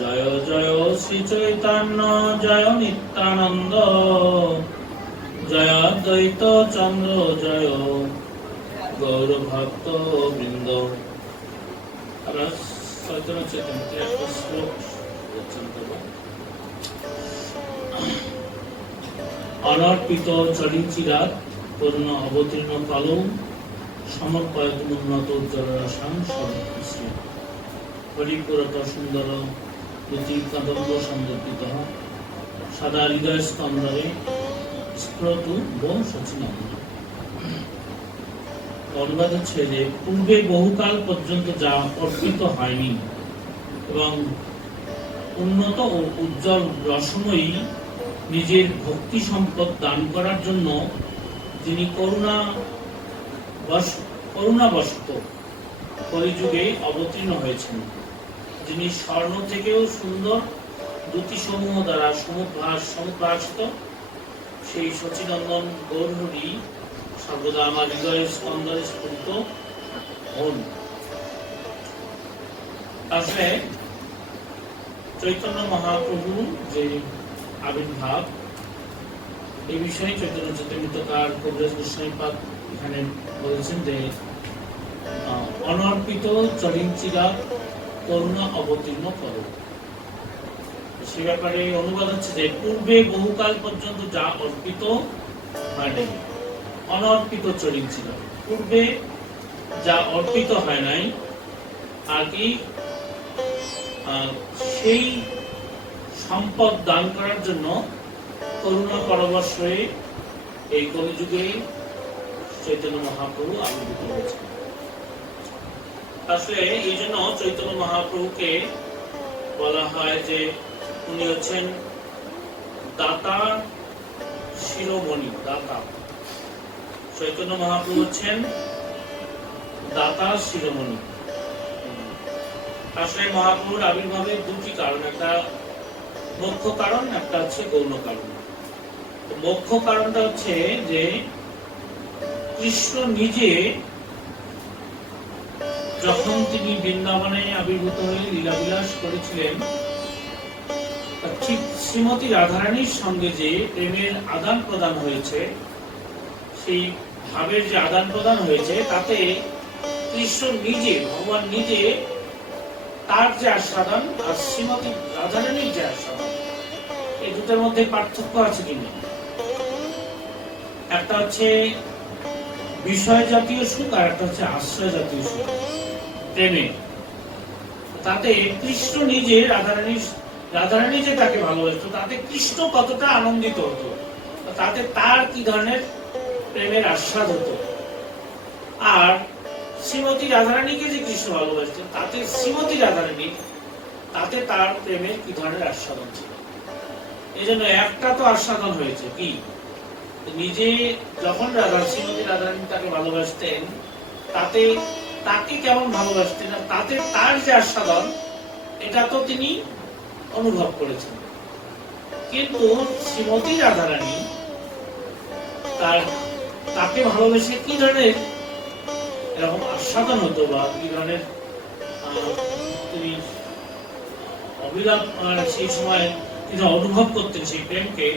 জয় জয় শ্রী চৈতন্য জয় নিত্যানন্দ, জয় দ্বৈত চন্দ্র জয় গৌর ভক্ত বৃন্দ। আমরা চৈতন্য চৈতন্যের একটা শ্লোক রচন করব। অনর্পিত চরিচিরাত করুণ অবতীর্ণ কালো সমর্পয়তুন্নত উজ্জ্বলরাসাং সর্বশ্রী হরিপুরত সুন্দর প্রতি কদম্ব সন্দর্পিত সদা হৃদয় স্কন্দরে স্ফুরতু সচিনন্দন। অনুবাদ হচ্ছে যে পূর্বে বহুকাল পর্যন্ত যা অর্পিত হয়নি এবং উন্নত ও উজ্জ্বল রসময়ী নিজের ভক্তি সম্পদ দান করার জন্য যিনি করুণাবশত কলিযুগে অবতীর্ণ হয়েছেন, যিনি স্বর্ণ থেকেও সুন্দর দ্যুতিসমূহ দ্বারা সমুদ্ভাসিত, সেই সচিনন্দন গৌরহরি সর্বদা আমার হৃদয় স্পন্দনে স্ফুরিত হন। আসলে চৈতন্য মহাপ্রভু যে আবির্ভাব, এই বিষয়ে চৈতন্য চৈতন্যকার কবিরাজ গোস্বামীপাদ এখানে বলেছেন যে অনর্পিত চরিঞ্চিরা করুণা অবতীর্ণ করো। সে ব্যাপারে অনুবাদ হচ্ছে যে পূর্বে বহুকাল পর্যন্ত যা অর্পিত হয় নাই, অনর্পিত চরিঞ্চিরা, পূর্বে যা অর্পিত হয় নাই আর কি সেই সম্পদ দান করার জন্য করুণা পরবশ হয়ে এই কলিযুগে চৈতন্য মহাপ্রভু আবির্ভূত হয়েছেন। আসলে এই জন্য চৈতন্য মহাপ্রভুকে বলা হয় যে উনি হচ্ছেন দাতা শিরোমণি। দাতা চৈতন্য মহাপ্রভু হচ্ছেন দাতা শিরোমণি। আসলে মহাপ্রভুর আবির্ভাবের দুটি কারণ, একটা মুখ্য কারণ, একটা হচ্ছে গৌণ কারণ। মুখ্য কারণটা হচ্ছে যে কৃষ্ণ নিজে যখন তিনি বৃন্দাবনে আবির্ভূত হয়ে লীলাবিলাস করেছিলেন, ঠিক শ্রীমতী রাধারানীর সঙ্গে যে প্রেমের আদান প্রদান হয়েছে, সেই ভাবের যে আদান প্রদান হয়েছে, তাতে কৃষ্ণ নিজে, ভগবান নিজে তার যে আস্বাদন আর শ্রীমতী রাধারানীর যে আস্বাদন, এই দুটোর মধ্যে পার্থক্য আছে কিনা? একটা হচ্ছে বিষয় জাতীয় সুখ আর একটা হচ্ছে আশ্রয় জাতীয় সুখ প্রেমে। তাতে কৃষ্ণ নিজে রাধারানী যে তাকে ভালোবাসত, তাতে কৃষ্ণ কতটা আনন্দিত হতো, তাতে তার কি ধরনের প্রেমের আস্বাদ হতো। আর শ্রীমতী রাধারানীকে যে কৃষ্ণ ভালোবাসতেন, তাতে শ্রীমতী রাধারানী, তাতে তার প্রেমের কি ধরনের আস্বাদন ছিল। এই জন্য একটা তো আস্বাদন হয়েছে কি, নিজে যখন শ্রীমতী রাধারানী তাকে ভালোবাসতেন, তাতে তাকে কেমন ভালোবাসতেন, তাতে তার যে আস্বাদন, এটা তো তিনি অনুভব করেছেন। কিন্তু শ্রীমতী রাধারানী তাকে ভালোবেসে কি ধরনের এরকম আস্বাদন হতো বা কি ধরনের তিনি অবিরাম সেই সময় তিনি অনুভব করতেন সেই প্রেমকে,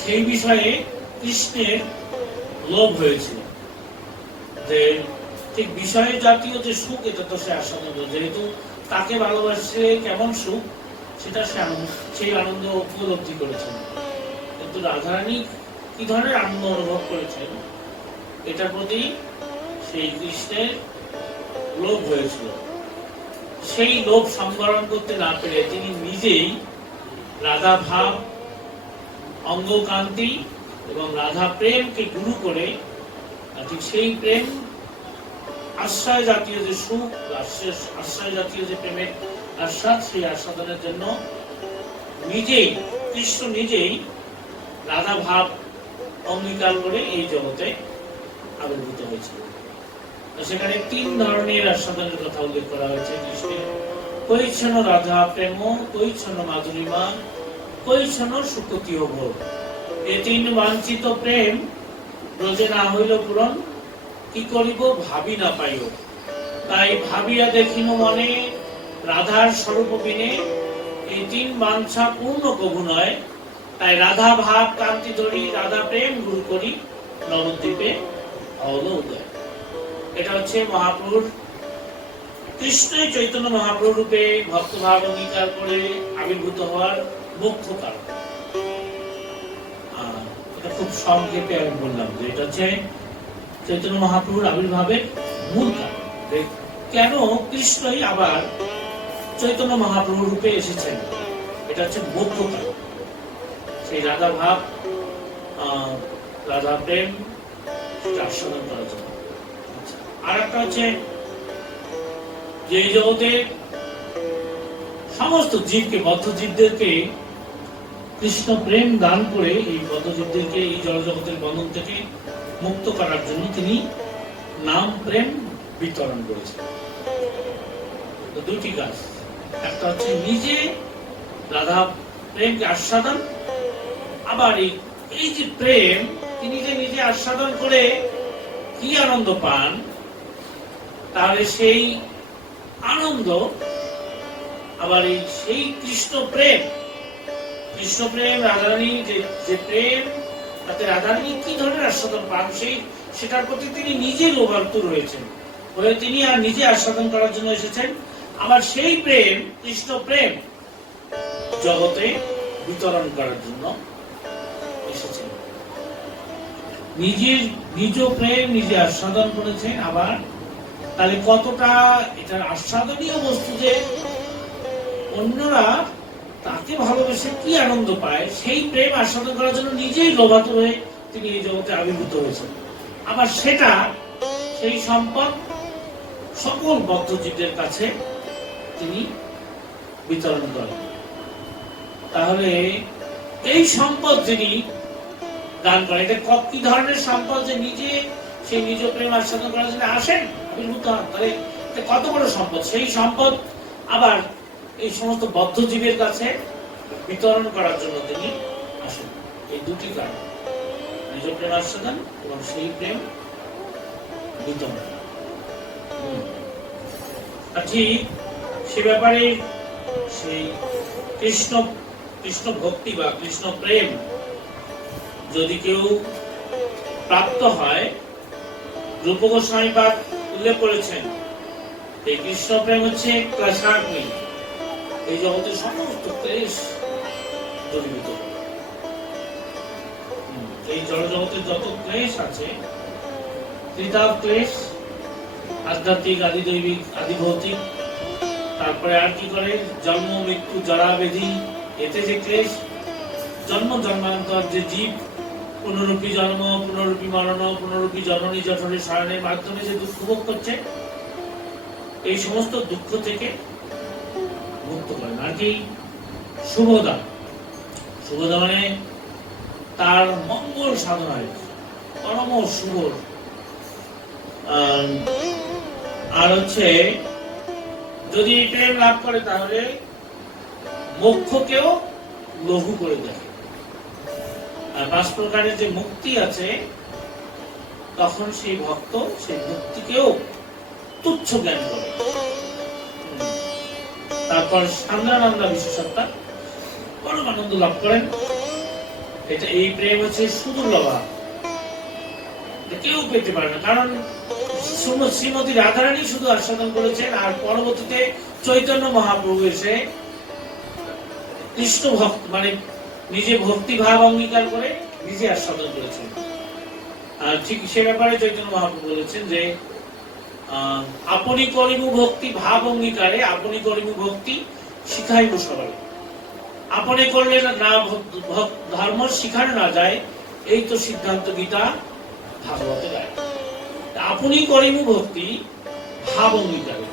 সেই বিষয়ে কৃষ্ণের লোভ হয়েছিল যে ঠিক বিষয় জাতীয় যে সুখ, এটা তো সে আস্বাদন, যেহেতু তাকে ভালোবাসে কেমন সুখ, সেটা সেই আনন্দ উপলব্ধি করেছেন। কিন্তু রাধারানী কি ধরনের আনন্দ অনুভব করেছেন, এটার প্রতি সেই কৃষ্ণের লোভ হয়েছিল। সেই লোভ সংবরণ করতে না পেরে তিনি নিজেই রাধা ভাব, অঙ্গকান্তি এবং রাধা প্রেমকে গুরু করে, ঠিক সেই প্রেম আশ্রয় জাতীয় যে সুখ, আশ্রয় জাতীয় যে প্রেমের আস্বাদ, সেই আস্বাদনের জন্য নিজেই কৃষ্ণ নিজেই রাধা ভাব অঙ্গীকার করে এই জগতে আবির্ভূত হয়েছিল। সেখানে তিন ধরনের আস্বাদনের কথা উল্লেখ করা হয়েছে কৃষ্ণের: কৈচ্ছন্ন রাধা প্রেম, কৈচ্ছন্ন মাধুরীমা, কৈচ্ছন্ন সুকতীয় ভোগ। এই তিন বাঞ্ছিত প্রেম ব্রজে না হইল পূরণ, কি করিব ভাবি না পাইও। তাই ভাবিয়া দেখিনো মনে রাধার স্বরূপ বিনে এই তিন বাঞ্ছা পূর্ণ কবু নয়, তাই রাধা ভাব কান্তি ধরি, রাধা প্রেম গুরু করি, নবদ্বীপে হল উদয়। এটা হচ্ছে মহাপ্রভুর, কৃষ্ণই চৈতন্য মহাপ্রভু রূপে ভক্তভাব অঙ্গীকার করে আবির্ভূত হওয়ার মুখ্য কারণ। এটা খুব সংক্ষেপে আমি বললাম যে এটা হচ্ছে চৈতন্য মহাপ্রভুর আবির্ভাবের মূল কারণ। কেন কৃষ্ণই আবার চৈতন্য মহাপ্রভু রূপে এসেছেন, এটা হচ্ছে মুখ্য কারণ। সেই রাধা ভাব, রাধা প্রেম আস্বাদন করার জন্য। আর একটা হচ্ছে যে এই জগতের সমস্ত জীবকে, বদ্ধ জীবদেরকে কৃষ্ণ প্রেম দান করে এই বদ্ধ জীবদেরকে এই জগতের বন্ধন থেকে মুক্ত করার জন্য তিনি নাম প্রেম বিতরণ করেছেন। দুটি কাজ, একটা হচ্ছে নিজে রাধা প্রেমকে আস্বাদন, আবার এই যে প্রেম তিনি যে নিজে আস্বাদন করে কি আনন্দ পান, তাহলে সেই আনন্দ আবার সেই কৃষ্ণ প্রেম রাধারানী যে প্রেম, তাতে রাধারানী কি ধরনের আস্বাদন পান সেটার প্রতি তিনি নিজে লোভাতুর হয়েছেন, হয়ে তিনি আর নিজে আস্বাদন করার জন্য এসেছেন। আবার সেই প্রেম, কৃষ্ণ প্রেম জগতে বিতরণ করার জন্য এসেছেন। নিজ প্রেম নিজে আস্বাদন করেছেন। আবার তাহলে কতটা এটার আস্বাদনীয় বস্তু যে অন্যরা তাকে ভালোবেসে কি আনন্দ পায়, সেই প্রেম আস্বাদন করার জন্য নিজেই লোভাতুর হয়ে তিনি এই জগতে আবির্ভূত হয়েছেন। আবার সেটা, সেই সম্পদ সকল বদ্ধ জীবদের কাছে তিনি বিতরণ করেন। তাহলে এই সম্পদ যিনি দান করেন, এটা কি ধরনের সম্পদ যে নিজে সেই নিজ প্রেম আস্বাদন করার জন্য আসেন, আবির্ভূত হন, তাহলে কত বড় সম্পদ। সেই সম্পদ আবার এই সমস্ত বদ্ধ জীবের কাছে বিতরণ করার জন্য তিনি আসেন। এই দুটি কারণ, নিজ প্রেম আস্বাদন এবং সেই প্রেম বিতরণ। ঠিক সে ব্যাপারে সেই কৃষ্ণ ভক্তি বা কৃষ্ণ প্রেম যদি কেউ প্রাপ্ত হয়, রূপ গোস্বামী পাদ উল্লেখ করেছেন এই কৃষ্ণ প্রেম হচ্ছে ক্লেশাগ্নি, এই জগতের সমস্ত ক্লেশ দূরীভূত। এই জড় জগতের যত ক্লেশ আছে, ত্রিতাপ ক্লেশ, আধ্যাত্মিক, আদি দৈবিক, আদি ভৌতিক, তারপরে আর কি করে জন্ম মৃত্যু জরা ব্যাধি, এতে যে ক্লেশ, জন্ম জন্মান্তর যে জীব পুনরূপী জন্ম, পুনরূপী মরণ, পুনরূপী জননী জঠরের সায়নের মাধ্যমে যে দুঃখ ভোগ করছে, এই সমস্ত দুঃখ থেকে মুক্ত করেন। আর কি শুভদা, শুভদা মানে তার মঙ্গল সাধনায় পরম শুভ। আর হচ্ছে যদি প্রেম লাভ করে তাহলে মোক্ষকেও লঘু করে দেয়। আর 5 প্রকারের যে মুক্তি আছে, তখন সেই ভক্ত সেই মুক্তিকেও তুচ্ছ জ্ঞান করে। তারপর সান্দ্রানন্দা বিশেষত্বা পরম আনন্দ লাভ করেন। এটা এই প্রেম হচ্ছে সুদুর্লভ, কেউ পেতে পারে না। কারণ শ্রীমতী রাধারানী শুধু আস্বাদন করেছেন, আর পরবর্তীতে চৈতন্য মহাপ্রভু এসে কৃষ্ণ ভক্ত মানে নিজে ভক্তি ভাব অঙ্গীকার করে নিজে আস্বাদন করেছেন। আর ঠিক সে ব্যাপারে চৈতন্য মহাপ্রভু বলেছেন যে আপনি করিমু ভক্তি ভাব অঙ্গীকারে, আপনি করিমু ভক্তি শিখাইব সবাই। আপনি করলে না ধর্ম শিখানো না যায়, এই তো সিদ্ধান্ত গীতা ভাগবতে গায়। আপনি করিমু ভক্তি ভাব অঙ্গীকারে,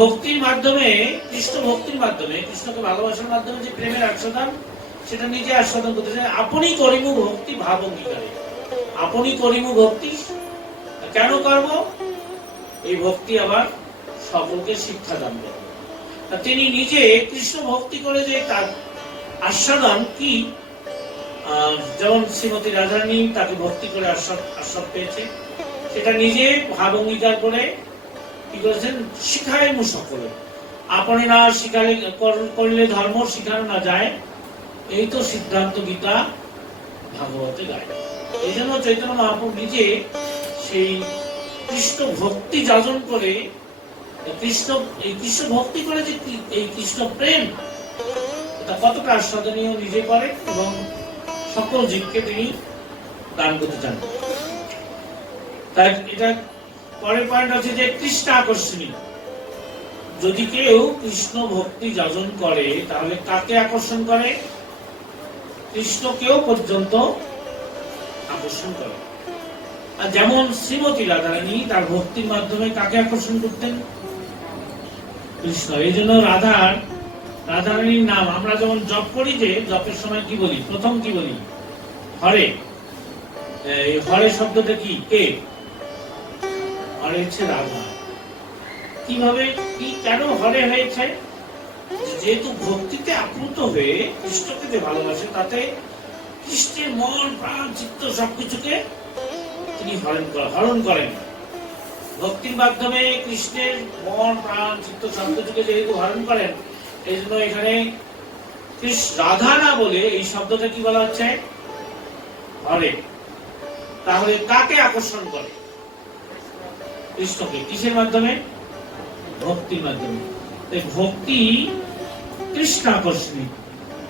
ভক্তির মাধ্যমে, কৃষ্ণ ভক্তির মাধ্যমে, কৃষ্ণকে ভালোবাসার মাধ্যমে যে প্রেমের আস্বাদন, সেটা নিজে আস্বাদন করতে চাই। আপনি করিমু ভক্তি ভাব অঙ্গীকারে, আপনি করিমু ভক্তি কেন করব? এই ভক্তি আবার সকলকে শিক্ষা দান করে। তিনি নিজে কৃষ্ণ ভক্তি করে যে তার আস্বাদন কি, যেমন শ্রীমতী রাধারানী তাকে ভক্তি করে আস্বাদ পেয়েছে, সেটা নিজে ভাব অঙ্গীকার করে কি করেছেন, শিখায় সকলে। আপনি না শিখালে করলে ধর্ম শিখানো না যায়, এই তো সিদ্ধান্ত গীতা ভাগবতে গায়। এই জন্য চৈতন্য মহাপ্রভু নিজে সেই কৃষ্ণ ভক্তি যাজন করে, এই কৃষ্ণ ভক্তি করে যে এই কৃষ্ণ প্রেম, এটা কতটা আস্বাদনীয় নিজে করে এবং সকল জীবকে তিনি দান করতে চান। তাই এটা পরের পয়েন্ট আছে যে কৃষ্ণ আকর্ষণী। যদি কেউ কৃষ্ণ ভক্তি যাজন করে তাহলে কাকে আকর্ষণ করে? কৃষ্ণকেও পর্যন্ত আকর্ষণ করে। আর যেমন শ্রীমতী রাধারানী তার ভক্তির মাধ্যমে কাকে আকর্ষণ করতেন? কৃষ্ণ। এই জন্য রাধারানীর নাম আমরা যেমন জপ করি, যে জপের সময় কি বলি? প্রথম কি বলি? হরে। এই হরে শব্দটা কি? কে? হরে হচ্ছে রাধা। কিভাবে, কি, কেন হরে হয়েছে? যেহেতু ভক্তিতে আপ্লুত হয়ে কৃষ্ণকে যে ভালোবাসে, তাতে কৃষ্ণের মন প্রাণ চিত্ত সবকিছুকে তিনি হরণ করেন। ভক্তির মাধ্যমে কৃষ্ণের মন প্রাণ চিত্ত সবকিছুকে যেহেতু হরণ করেন, এই জন্য এখানে রাধা না বলে এই শব্দটা কি বলা হচ্ছে? হরে। তাহলে কাকে আকর্ষণ করে? কৃষ্ণকে। কিসের মাধ্যমে? ভক্তির মাধ্যমে। ভক্তি কৃষ্ণ আকর্ষণী,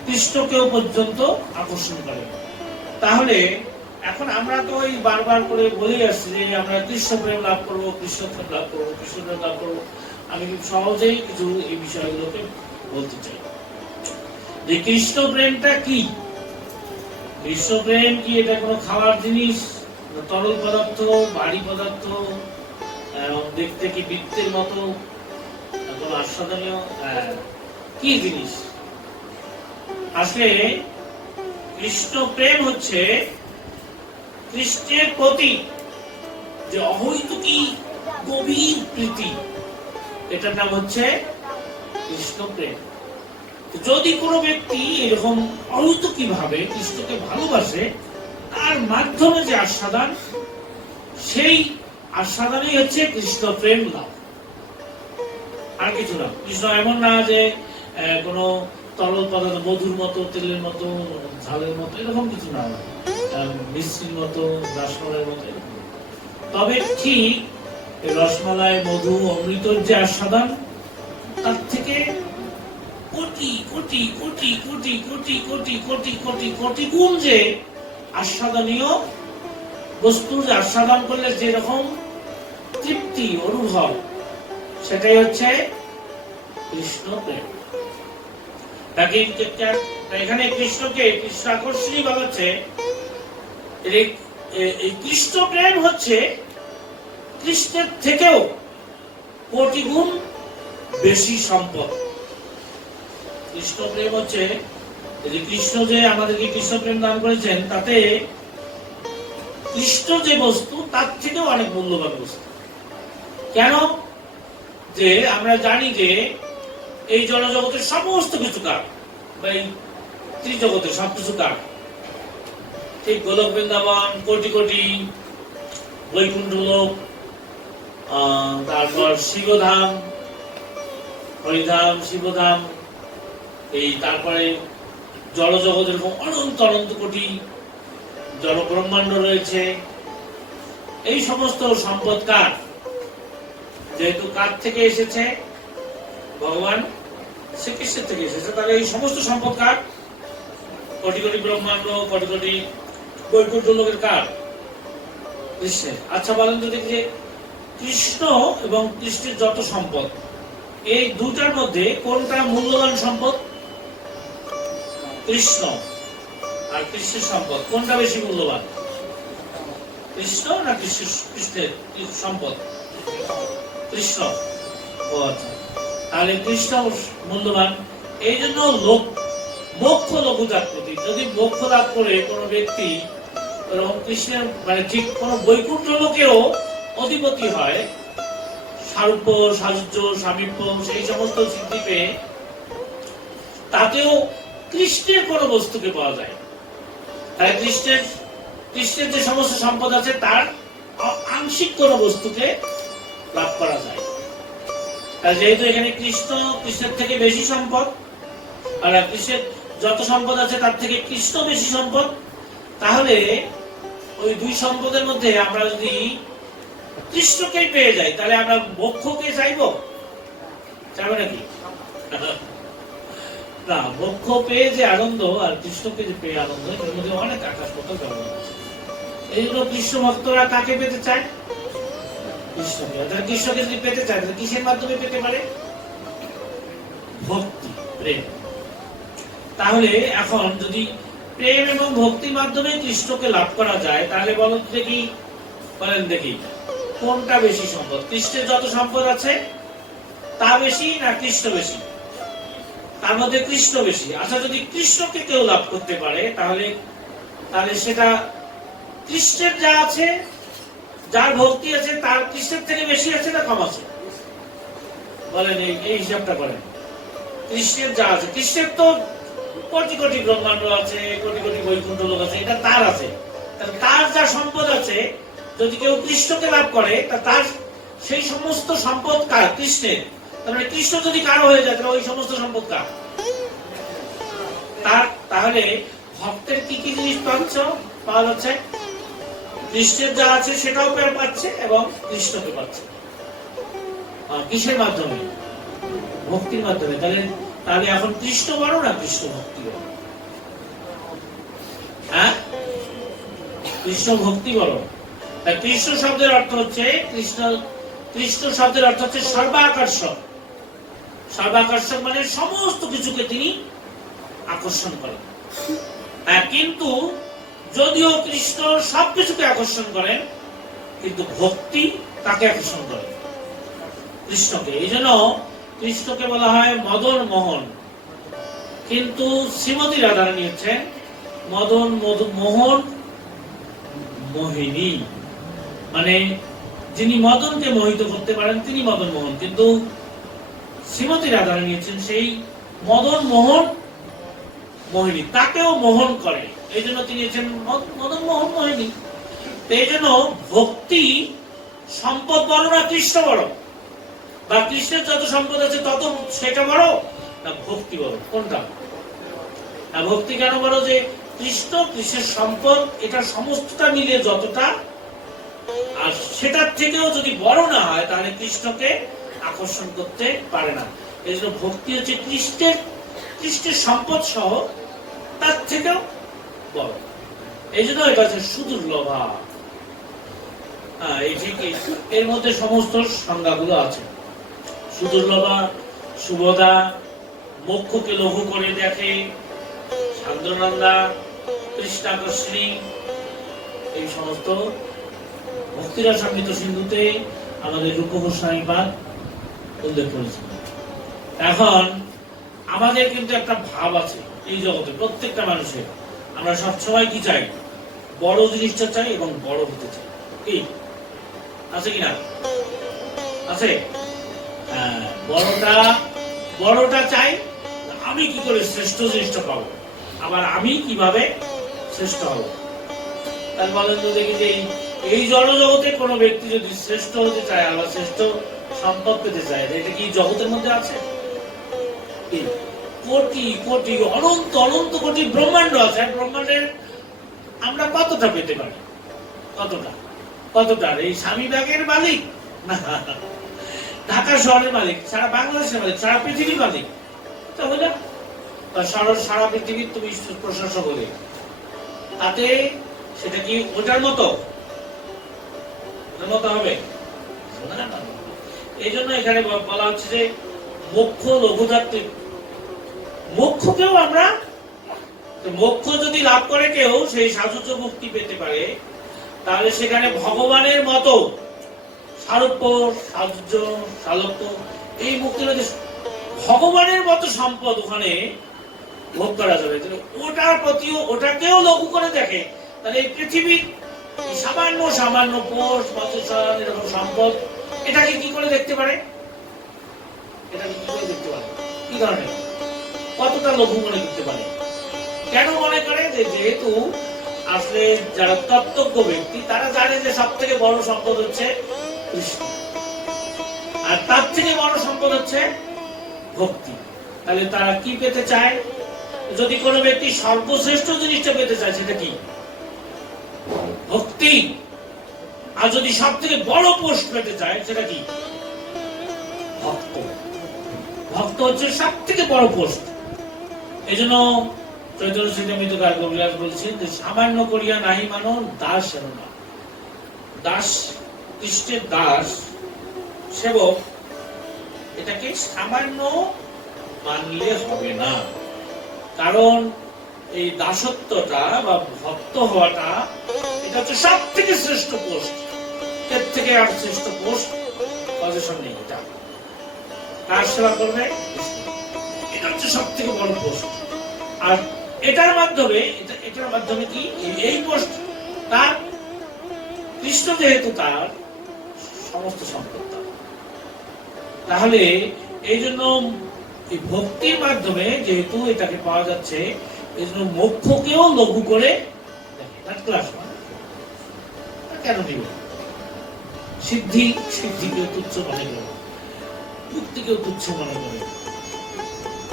কৃষ্ণকেও পর্যন্ত আকর্ষণ করে। তাহলে এখন আমরা তো ওই বারবার করে বলেই আসছি যে আমরা কৃষ্ণ প্রেম লাভ করবো, কৃষ্ণ প্রেম লাভ করবো, কৃষ্ণ প্রেম লাভ করবো। আমি সহজেই কিছু এই বিষয়গুলোকে বলতে চাই যে কৃষ্ণ প্রেমটা কি। কৃষ্ণ প্রেম কি এটা কোনো খাওয়ার জিনিস, তরল পদার্থ, ভারী পদার্থ, দেখতে কি বৃত্তের মতো কোনো আস্বাদনীয় কি জিনিস? আসলে কৃষ্ণ প্রেম হচ্ছে কৃষ্ণের প্রতি যে অহৈতুকী গভীর প্রীতি, এটার নাম হচ্ছে কৃষ্ণ প্রেম। যদি কোনো ব্যক্তি এরকম অহৈতুকী ভাবে কৃষ্ণকে ভালোবাসে, তার মাধ্যমে যে আস্বাদন, সেই আস্বাদনই হচ্ছে কৃষ্ণ প্রেম লাভ, আর কিছু না। কৃষ্ণ এমন না যে কোনো তরল পদার্থ, মধুর মতো, তেলের মতো, ঝালের মতো, এরকম কিছু না, মিষ্টির মতো, রসমালাইয়ের মতো। তবে ঠিক রসমালাই, মধু, অমৃতর যে আস্বাদন, তার থেকে কোটি কোটি কোটি কোটি কোটি কোটি কোটি কোটি কোটি গুণ যে আস্বাদনীয় বস্তু, যে আস্বাদন করলে যেরকম তৃপ্তি অনুভব, সেটাই হচ্ছে কৃষ্ণ প্রেম। তাকে এখানে কৃষ্ণকে কৃষ্ণ আকর্ষণী বলা হচ্ছে। এই কৃষ্ণ প্রেম হচ্ছে কৃষ্ণের থেকেও কোটি গুণ বেশি সম্পদ। কৃষ্ণ প্রেম হচ্ছে, কৃষ্ণ যে আমাদেরকে কৃষ্ণ প্রেম দান করেছেন, তাতে কৃষ্ণ যে বস্তু তার থেকেও অনেক মূল্যবান বস্তু। কেন? যে আমরা জানি যে এই জড়জগতের সমস্ত কিছু কার, বা এই ত্রিজগতের সবকিছু কার? ঠিক গোলক বৃন্দাবন, কোটি কোটি, বৈকুণ্ঠ লোক, তারপর শিবধাম, হরিধাম, শিবধাম, এই তারপরে জড়জগৎ এরকম অনন্ত অনন্ত কোটি জড় ব্রহ্মাণ্ড রয়েছে। এই সমস্ত সম্পদ কার? যেহেতু কার থেকে এসেছে? ভগবান শ্রীকৃষ্ণের থেকে এসেছে। তাহলে এই সমস্ত সম্পদ কার? কোটি কোটি ব্রহ্মাণ্ড, কোটি কোটি বৈকুণ্ঠ লোকের কার? কৃষ্ণের। আচ্ছা বলেন তো দেখি, যে কৃষ্ণ এবং কৃষ্ণের যত সম্পদ, এই দুটার মধ্যে কোনটা মূল্যবান সম্পদ? কৃষ্ণ। আর কৃষ্ণের সম্পদ কোনটা বেশি মূল্যবান? কৃষ্ণ না কৃষ্ণের সম্পদ? কৃষ্ণ। ও আচ্ছা, তাহলে কৃষ্ণ মূল্যবান। এই জন্য মোক্ষ লঘুজাকৃতি, যদি মোক্ষ লাভ করে কোনো ব্যক্তি এবং কৃষ্ণের মানে ঠিক কোন বৈকুণ্ঠ লোকেও অধিপতি হয়, সারূপ্য, সাযুজ্য, সামীপ্য, সেই সমস্ত সিদ্ধি পেয়ে, তাতেও কৃষ্ণের কোন বস্তুকে পাওয়া যায়। তাই কৃষ্ণের যে সমস্ত সম্পদ আছে, তার আংশিক কোন বস্তুকে লাভ করা যায়। আর যেহেতু এখানে কৃষ্ণের থেকে বেশি সম্পদ, আর কৃষ্ণের যত সম্পদ আছে তার থেকে কৃষ্ণ বেশি সম্পদ, তাহলে ওই দুই সম্পদের মধ্যে আমরা যদি কৃষ্ণকে পেয়ে যাই তাহলে আমরা মোক্ষকে চাইবো নাকি? না, মোক্ষ পেয়ে যে আনন্দ আর কৃষ্ণকে যে পেয়ে আনন্দ, এর মধ্যে অনেক আকাশ পাতাল ব্যবধান আছে। এই জন্য কৃষ্ণ ভক্তরা কাকে পেতে চায়? কৃষ্ণকে। কৃষ্ণকে যদি পেতে চায় তাহলে কিসের মাধ্যমে পেতে পারে? ভক্তি, প্রেম। তাহলে এখন যদি প্রেম এবং ভক্তির মাধ্যমে কৃষ্ণকে লাভ করা যায়, তাহলে বলেন দেখি কোনটা বেশি সম্পদ? কৃষ্ণের যত সম্পদ আছে তা বেশি না কৃষ্ণ বেশি? তার মধ্যে কৃষ্ণ বেশি। আচ্ছা, যদি কৃষ্ণকে কেউ লাভ করতে পারে তাহলে সেটা কৃষ্ণের যা আছে, যার ভক্তি আছে তার কৃষ্ণের থেকে বেশি আছে না কম আছে? বলেন, এই হিসাবটা করেন। কৃষ্ণের যা আছে, কৃষ্ণের তো কোটি কোটি ব্রহ্মাণ্ড আছে, কোটি কোটি বৈকুণ্ঠ লোক আছে, এটা তার আছে। তার যা সম্পদ আছে, যদি কেউ কৃষ্ণকে লাভ করে তার সেই সমস্ত সম্পদ কার? কৃষ্ণের। তাহলে কৃষ্ণ যদি কারো হয়ে যায় তাহলে ওই সমস্ত সম্পদ কার? তার। তাহলে ভক্তের কি কি জিনিস পাওয়া যাচ্ছে? কৃষ্ণের যা আছে সেটাও পাচ্ছে এবং কৃষ্ণকে পাচ্ছে। কিসের মাধ্যমে? ভক্তির মাধ্যমে। তাহলে এখন কৃষ্ণ বড় না কৃষ্ণ ভক্তি বড়? হ্যাঁ, কৃষ্ণ ভক্তি বড়। কৃষ্ণ শব্দের অর্থ হচ্ছে কৃষ্ণ শব্দের অর্থ হচ্ছে সর্বাকর্ষক। সর্বাকর্ষক মানে সমস্ত কিছুকে তিনি আকর্ষণ করেন। কিন্তু যদিও কৃষ্ণ সবকিছুকে আকর্ষণ করেন, কিন্তু ভক্তি তাকে আকর্ষণ করে, কৃষ্ণকে। এই জন্য কৃষ্ণকে বলা হয় মদন মোহন, কিন্তু শ্রীমতী রাধারানী হচ্ছেন মদন মোহন মোহিনী। মানে যিনি মদনকে মোহিত করতে পারেন তিনি মদন মোহন, কিন্তু শ্রীমতী রাধারানী হচ্ছেন সেই মদন মোহন মোহিনী, তাকেও মোহন করে। এই জন্য তিনি হচ্ছেন মদন মোহন মোহিনী। এই জন্য ভক্তি সম্পদ বড় না কৃষ্ণ বড়? বা কৃষ্ণের যত সম্পদ আছে তত সেটা বড় না ভক্তি বড়? কোনটা? না, ভক্তি কেন বড়? যে কৃষ্ণের সম্পদ এটা সমস্তটা মিলিয়ে যতটা, আর সেটার থেকেও যদি বড় না হয় তাহলে কৃষ্ণকে আকর্ষণ করতে পারে না। এই জন্য ভক্তি হচ্ছে কৃষ্ণের সম্পদ সহ তার থেকেও বড়। এই জন্য এটা হচ্ছে সুদুর্লভা। এই ঠিকই, এর মধ্যে সমস্ত সংজ্ঞাগুলো আছে। সুদুর্লভা, সুবোধা, মোক্ষকে লঘু করে দেখে, সান্দ্রনন্দা, কৃষ্ণাকর্ষণী, এই সমস্ত ভক্তিরসামৃত সিন্ধুতে আমাদের রূপ গোস্বামীপাদ উল্লেখ করেছে। এখন আমাদের কিন্তু একটা ভাব আছে এই জগতে, প্রত্যেকটা মানুষের। আমরা সবসময় কি চাই? বড় জিনিসটা চাই এবং বড় হতে চাই। কি আছে কিনা? আছে। বড়টা চাই, আমি কি করে শ্রেষ্ঠ জিনিসটা পাবো, আবার আমি কিভাবে শ্রেষ্ঠ হব। তার বলেন তো দেখি যে এই জড় জগতে কোনো ব্যক্তি যদি শ্রেষ্ঠ হতে চায়, আবার শ্রেষ্ঠ সম্পদ পেতে চায়, এটা কি জগতের মধ্যে আছে? কোটি কোটি অনন্ত অনন্ত কোটি ব্রহ্মাণ্ড আছে। ব্রহ্মাণ্ডের আমরা কতটা পেতে পারি? কতটা? এই স্বামী ব্যাগের মালিক না, ঢাকা শহরের মালিক, সারা বাংলাদেশের মালিক, সারা পৃথিবীর মালিক। তাহলে সারা পৃথিবীর তুমি প্রশাসক হলে তাতে সেটা কি ওটার মতো হবে? এই জন্য এখানে বলা হচ্ছে যে মোক্ষ লঘুতাত্ত্বিক। মোক্ষকেও আমরা, মোক্ষ যদি লাভ করে কেউ, সেই সাযুজ্য মুক্তি পেতে পারে, তাহলে সেখানে ভগবানের মতো সারূপ্য, সাযুজ্য, সালোক্য, এই মুক্তির ভগবানের মতো সম্পদ ওখানে ভোগ করা যাবে। ওটার প্রতিও ওটাকেও লঘু করে দেখে, তাহলে এই পৃথিবীর সামান্য পোষ বাচসান এরকম সম্পদ, এটাকে কি করে দেখতে পারে? কি ধরনের, কতটা লঘু মনে করতে পারে? কেন মনে করে? যে যেহেতু আসলে যারা তত্ত্বজ্ঞ ব্যক্তি তারা জানে যে সব থেকে বড় সম্পদ হচ্ছে কৃষ্ণ। আর তার থেকে বড় সম্পদ হচ্ছে ভক্তি। তাহলে তারা কি পেতে চায়? যদি কোনো ব্যক্তি সর্বশ্রেষ্ঠ জিনিসটা পেতে চায়, সেটা কি? ভক্তি। আর যদি সব থেকে বড় পোস্ট পেতে চায়, সেটা কি? ভক্ত। ভক্ত হচ্ছে সব থেকে বড় পোস্ট। এই জন্য চৈতন্য চরিতামৃত কবিরাজ বলছেন যে সামান্য করিয়া নাহি মানন দাস না। দাস, কৃষ্ণের দাস, সেবক, এটাকে সামান্য মানলে হবে না। কারণ এই দাসত্বটা বা ভক্ত হওয়াটা, এটা হচ্ছে সব থেকে শ্রেষ্ঠ পোস্ট। এর থেকে আর শ্রেষ্ঠ পোস্ট পজিশন নেই। এটা কার সেবা করবে? এটা হচ্ছে সব থেকে বড় পোস্ট। আর এটার মাধ্যমে কি এই পোস্ট তার, কৃষ্ণ যেহেতু তার সমস্ত সম্পদ, তাহলে এই জন্য এই ভক্তির মাধ্যমে যেহেতু এটাকে পাওয়া যাচ্ছে, এই জন্য মোক্ষকেও লঘু করে কেন দিব? সিদ্ধিকেও তুচ্ছ মনে করে, মুক্তিকেও তুচ্ছ মনে করে।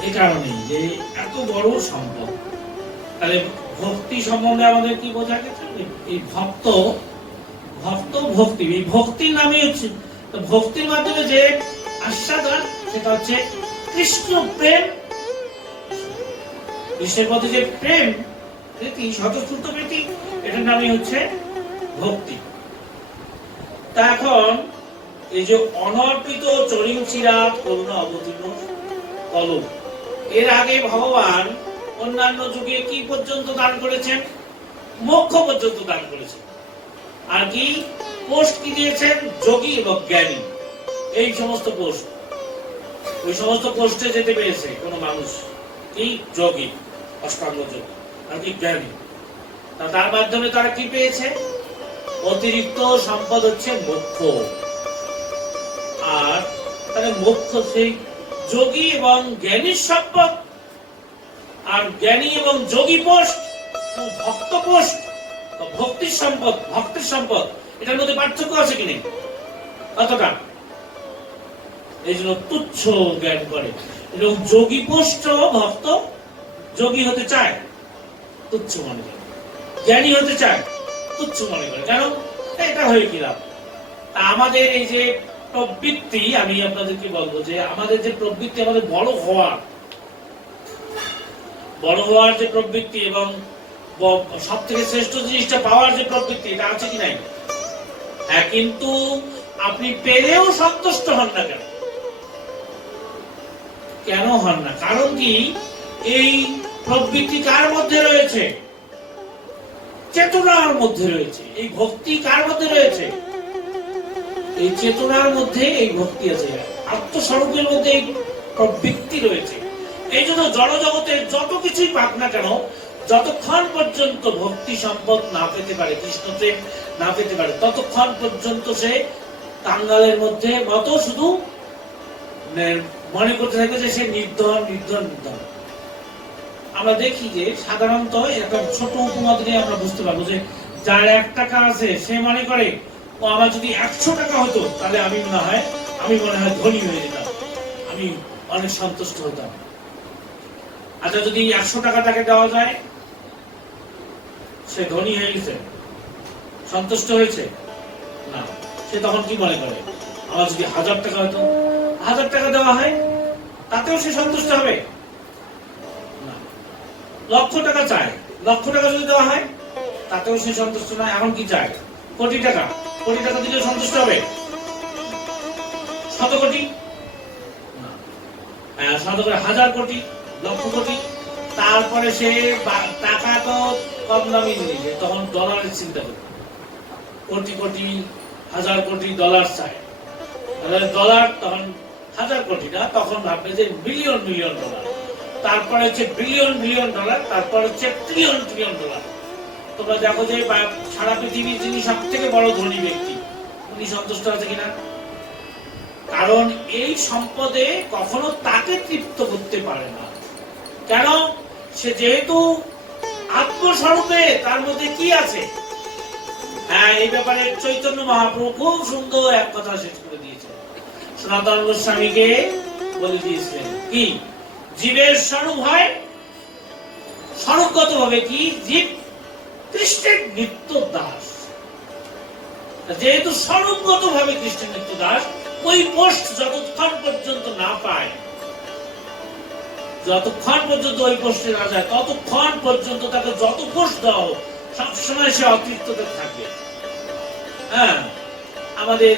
এই কারণেই যে এত বড় সম্পদ। তাহলে ভক্তি সম্বন্ধে আমাদের কি বোঝা গেছে? এই ভক্তি, এই ভক্তির নামই হচ্ছে, ভক্তির মাধ্যমে যে আস্বাদন, সেটা হচ্ছে কৃষ্ণ প্রেম। কৃষ্ণের প্রতি যে প্রেম, স্বতঃস্ফূর্ত প্রীতি, এটার নামই হচ্ছে ভক্তি। তা এখন এই যে অনর্পিত চরিং চিরাত করুণা অবতীর্ণ কলম, এর আগে ভগবান অন্যান্য যুগে কি পর্যন্ত দান করেছেন? মোক্ষ পর্যন্ত দান করেছেন। আর কি পোস্ট কি দিয়েছেন? যোগী এবং জ্ঞানী। এই সমস্ত পোস্ট, ওই সমস্ত পোস্টে যেতে পেরেছে কোন মানুষ, কি যোগী, অষ্টাঙ্গ যোগী, আর কি জ্ঞানী। তার মাধ্যমে তারা কি পেয়েছে? অতিরিক্ত সম্পদ হচ্ছে মোক্ষ। আর তাহলে মোক্ষ সেই যোগী এবং জ্ঞানীর সম্পদ, আর জ্ঞানী এবং যোগী পোস্ট, ভক্ত পোস্ট, ভক্তির সম্পদ, ভক্তের সম্পদ, এটার মধ্যে পার্থক্য আছে কি নেই? কতটা? এই জন্য তুচ্ছ জ্ঞান করে। এবং যোগী পোস্ট ভক্ত, যোগী হতে চায়, তুচ্ছ মনে করে। জ্ঞানী হতে চায়, তুচ্ছ মনে করে। কেন? এটা হয়ে কি লাভ? আমাদের এই যে প্রবৃত্তি, আমি আপনাদেরকে বলবো যে আমাদের যে প্রবৃত্তি, আমাদের বড় হওয়ার যে প্রবৃত্তি এবং সব থেকে শ্রেষ্ঠ জিনিসটা পাওয়ার যে প্রবৃত্তি, এটা আছে কি নাই? হ্যাঁ, কিন্তু আপনি পেলেও সন্তুষ্ট হন না। কেন হন না? কারণ কি? এই প্রবৃত্তি কার মধ্যে রয়েছে? চেতনার মধ্যে রয়েছে। এই ভক্তি কার মধ্যে রয়েছে? এই চেতনার মধ্যে এই ভক্তি আছে। আত্মস্বরূপের মধ্যে এই প্রবৃত্তি রয়েছে। এই জন্য জড়জগতের যত কিছুই পাক না কেন, যতক্ষণ পর্যন্ত ভক্তি সম্পদ না পেতে পারে, কৃষ্ণ প্রেম না পেতে পারে, ততক্ষণ পর্যন্ত সে কাঙ্গালের মধ্যে মতো শুধু মনে করতে থাকে যে সে নির্ধন। আমরা দেখি যে সাধারণত একটা ছোট উপমা দিয়ে আমরা বুঝতে পারবো যে যার 1 টাকা আছে, সে মনে করে ও আমার যদি 100 টাকা হতো, তাহলে আমি মনে হয় ধনী হয়ে যেতাম, আমি অনেক সন্তুষ্ট হতাম। আচ্ছা, যদি 100 টাকা তাকে দেওয়া যায়, সে ধনী হয়ে গেছে, সন্তুষ্ট হয়েছে না। সে তখন কি মনে করে? আমার যদি 1000 টাকা হতো, 1000 টাকা দেওয়া হয়, তাতেও সে সন্তুষ্ট হবে না। 1,00,000 টাকা চায়, 1,00,000 টাকা যদি দেওয়া হয়, তাতেও সে সন্তুষ্ট নয়। এখন কি চায়? কোটি টাকা দিলে সন্তুষ্ট হবে? 100 কোটি, 1000 কোটি, 1,00,000 কোটি। তারপরে সে টাকা তো কম দামি জিনিস, তখন ডলারের চিন্তা করে, কোটি, 1000 কোটি ডলার চায়। ডলার তখন 1000 কোটি না, তখন ভাববে যে মিলিয়ন ডলার। তারপরে হচ্ছে বিলিয়ন ডলার, তারপর হচ্ছে ট্রিলিয়ন ডলার। তোমরা দেখো যে সারা পৃথিবীর যিনি সব থেকে বড় ধনী ব্যক্তি, উনি সন্তুষ্ট আছে কিনা? কারণ এই সম্পদে কখনো তাকে তৃপ্ত করতে পারে না। কেন? সে যেহেতু আত্মস্বরূপে, তার মধ্যে কি আছে? হ্যাঁ, এই ব্যাপারে চৈতন্য মহাপ্রভু খুব সুন্দর এক কথা শেষ করে দিয়েছে। সনাতন গোস্বামীকে বলে দিয়েছিলেন কি জীবের স্বরূপ হয় স্বরূপগত ভাবে কি জীব কৃষ্ণের নিত্য দাস। যেহেতু স্বরূপগত ভাবে কৃষ্ণের নিত্য দাস, ওই পোস্ট যতক্ষণ পর্যন্ত না পায়, যতক্ষণ পর্যন্ত ওই পোস্টে না যায়, ততক্ষণ পর্যন্ত তাকে যত পোস্ট দেওয়া হোক সবসময় সে অতৃপ্ততে থাকবে। হ্যাঁ, আমাদের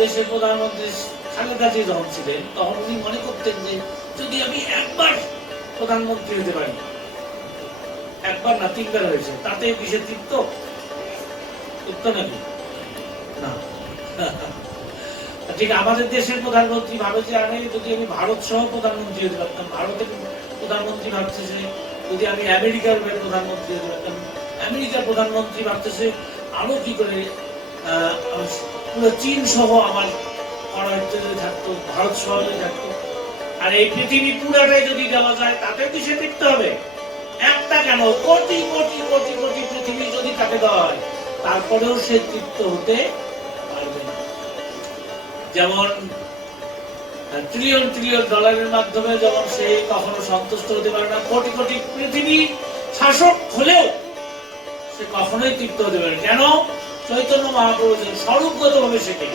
দেশের প্রধানমন্ত্রী খালেদা জিয়া যখন ছিলেন তখন উনি মনে করতেন যে যদি আমি একবার প্রধানমন্ত্রী হতে পারি, একবার না 3 বার হয়েছে, তাতে কিসের তৃপ্ত? তৃপ্ত নাকি না? ঠিক আমাদের দেশের প্রধানমন্ত্রী ভাবে যে আমি যদি আমি ভারত সহ প্রধানমন্ত্রী হতে পারতাম, ভারতের প্রধানমন্ত্রী ভাবতেছে যদি আমি আমেরিকার প্রধানমন্ত্রী হতে পারতাম, আমেরিকার প্রধানমন্ত্রী ভাবতেছে আরো কি করে পুরো চীন সহ আমার থাকতো, ভারত সহ থাকতো। আর এই পৃথিবী পুরাটাই যদি দেওয়া যায় তাতে কি সে তৃপ্ত হবে? একটা কেন, কোটি কোটি কোটি কোটি পৃথিবী যদি তাকে দেওয়া হয় তারপরেও সে তৃপ্ত হতে পারবে না। যেমন ট্রিলিয়ন ট্রিলিয়ন ডলারের মাধ্যমে যেমন সে কখনো সন্তুষ্ট হতে পারে না, কোটি কোটি পৃথিবী শাসক হলেও সে কখনোই তৃপ্ত হতে পারে। কেন? চৈতন্য মহাপ্রভু স্বরূপগত ভাবে শেখে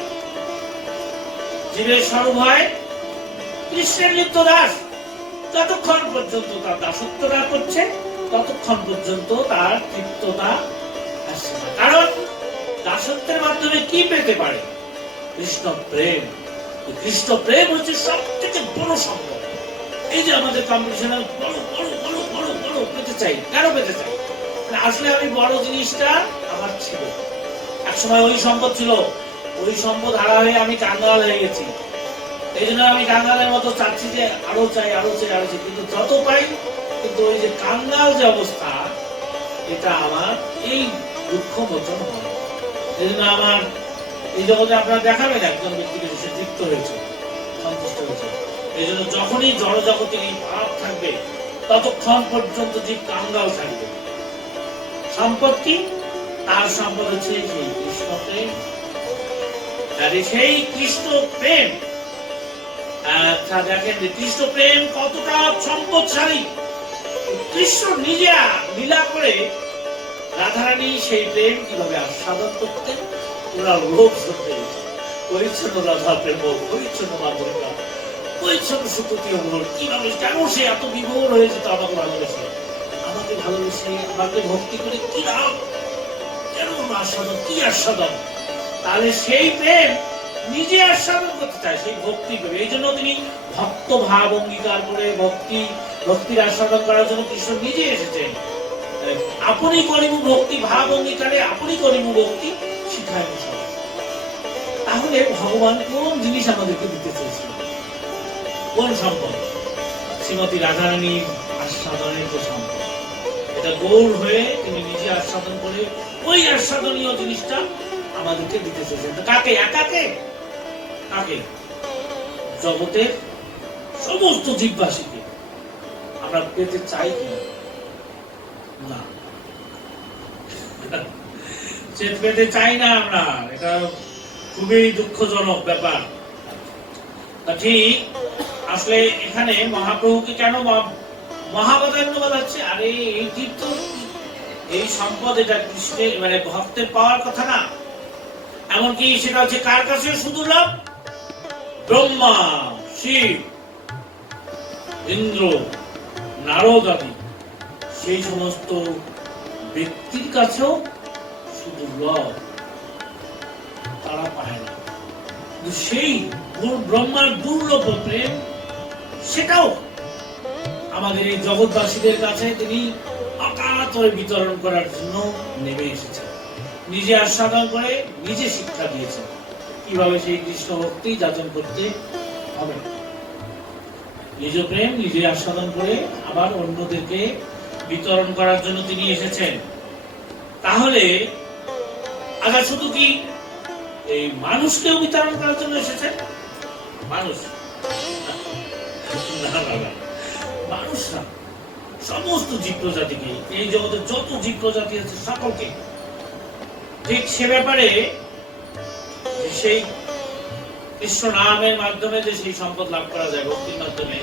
জীবের স্বরূপ হয় কৃষ্ণের নিত্য দাস। যতক্ষণ পর্যন্ত তার দাসত্ব না করছে ততক্ষণ পর্যন্ত তার তৃপ্ততা আসছে না। কারণ দাসত্বের মাধ্যমে কি পেতে পারে? কৃষ্ণ প্রেম। কৃষ্ণ প্রেম হচ্ছে সব থেকে বড় সম্পদ। এই যে আমাদের কম্পিটিশনে বড় বড় বড় বড় বড় পেতে চাই, কেন পেতে চাই? আসলে আমি বড় জিনিসটা আমার ছিল, একসময় ওই সম্পদ ছিল, ওই সম্পদ হারা হয়ে আমি কাঙ্গাল হয়ে গেছি। এই জন্য আমি কাঙ্গালের মতো চাচ্ছি যে আরো চাই আরো চাই আরো চাই, কিন্তু যত পাই কিন্তু ওই যে কাঙ্গাল যে অবস্থা, এটা আমার এই দুঃখ মোচন হয়। এই জন্য আমার এই জগতে আপনারা দেখাবেন একজন ব্যক্তিকে সে তৃপ্ত হয়েছে, সন্তুষ্ট হয়েছে। এই জন্য যখনই জড় জগতে এই ভাব থাকবে ততক্ষণ পর্যন্ত যে কাঙ্গাল থাকবে। সম্পদ কি? তার সম্পদ হচ্ছে সেই কৃষ্ণ প্রেম। সেই কৃষ্ণ প্রেম, আচ্ছা দেখেন যে কৃষ্ণ প্রেম কতটা সম্পদশালী। কৃষ্ণ নিজে লীলা করে রাধারানী সেই প্রেম কিভাবে আস্বাদন করতেন, ওরা লোভ ধরতে গেছে। পরিচ্ছন্ন রাধা প্রেম, পরিচ্ছন্ন মাধুরীরা, পরিচ্ছন্ন সুতী অমর, কিভাবে কেন সে এত বিভোর হয়ে যেত আমাকে ভালোবেসে, আমাকে ভালোবেসে আমাকে ভক্তি করে কি লাভ, কেন আস্বাদন, কি আস্বাদন? তাহলে সেই প্রেম নিজে আস্বাদন করতে চায়, সেই ভক্তি করে। এই জন্য তিনি ভক্ত ভাব অঙ্গীকার করে ভক্তির আস্বাদন করার জন্য কৃষ্ণ নিজে এসেছেন। আপনি করিব ভক্তি ভাব অঙ্গীকারে, আপনি করিব ভক্তি শিখায়। তাহলে ভগবান কোন জিনিস আমাদেরকে দিতে চেয়েছিল? কোন সম্পদ? শ্রীমতী রাধারানীর আস্বাদনের যে সম্পদ, এটা গৌর হয়ে তিনি নিজে আস্বাদন করে ওই আস্বাদনীয় জিনিসটা আমাদেরকে দিতে চেয়েছেন। কাকে? একাকে? কাকে? জগতের সমস্ত জীববাসীকে আমরা পেতে চাই কিনা? না, সে পেতে চাই না আমরা। এটা খুবই দুঃখজনক ব্যাপার। ঠিক আসলে এখানে মহাপ্রভুকে কেন মহাবদান্য বলা হচ্ছে? আরে এইটি তো এই সম্পদ, এটা কৃষ্ণের মানে ভক্তের পাওয়ার কথা না। এমনকি সেটা হচ্ছে কার কাছে সুদুর্লভ? ব্রহ্মা, শিব, ইন্দ্র, নারদ আদি সেই সমস্ত ব্যক্তির কাছেও সুদুর্লভ, তারা পায় না। সেই ব্রহ্মার দুর্লভ প্রেম সেটাও আমাদের এই জগৎবাসীদের কাছে তিনি অকাতরে বিতরণ করার জন্য নেমে এসেছেন। নিজে আস্বাদন করে নিজে শিক্ষা দিয়েছেন কিভাবে সেই কৃষ্ণ ভক্তি যাচন করতে হবে। নিজ প্রেম নিজে আস্বাদন করে আবার অন্যদেরকে বিতরণ করার জন্য তিনি এসেছেন। তাহলে আচ্ছা, শুধু কি এই মানুষকেও বিতরণ করার জন্য এসেছেন? মানুষ না, মানুষ না, সমস্ত জীব প্রজাতিকে, এই জগতের যত জীব প্রজাতি আছে সকলকে। ঠিক সে ব্যাপারে সেই কৃষ্ণ নামের মাধ্যমে যে সেই সম্পদ লাভ করা যায় ভক্তির মাধ্যমে,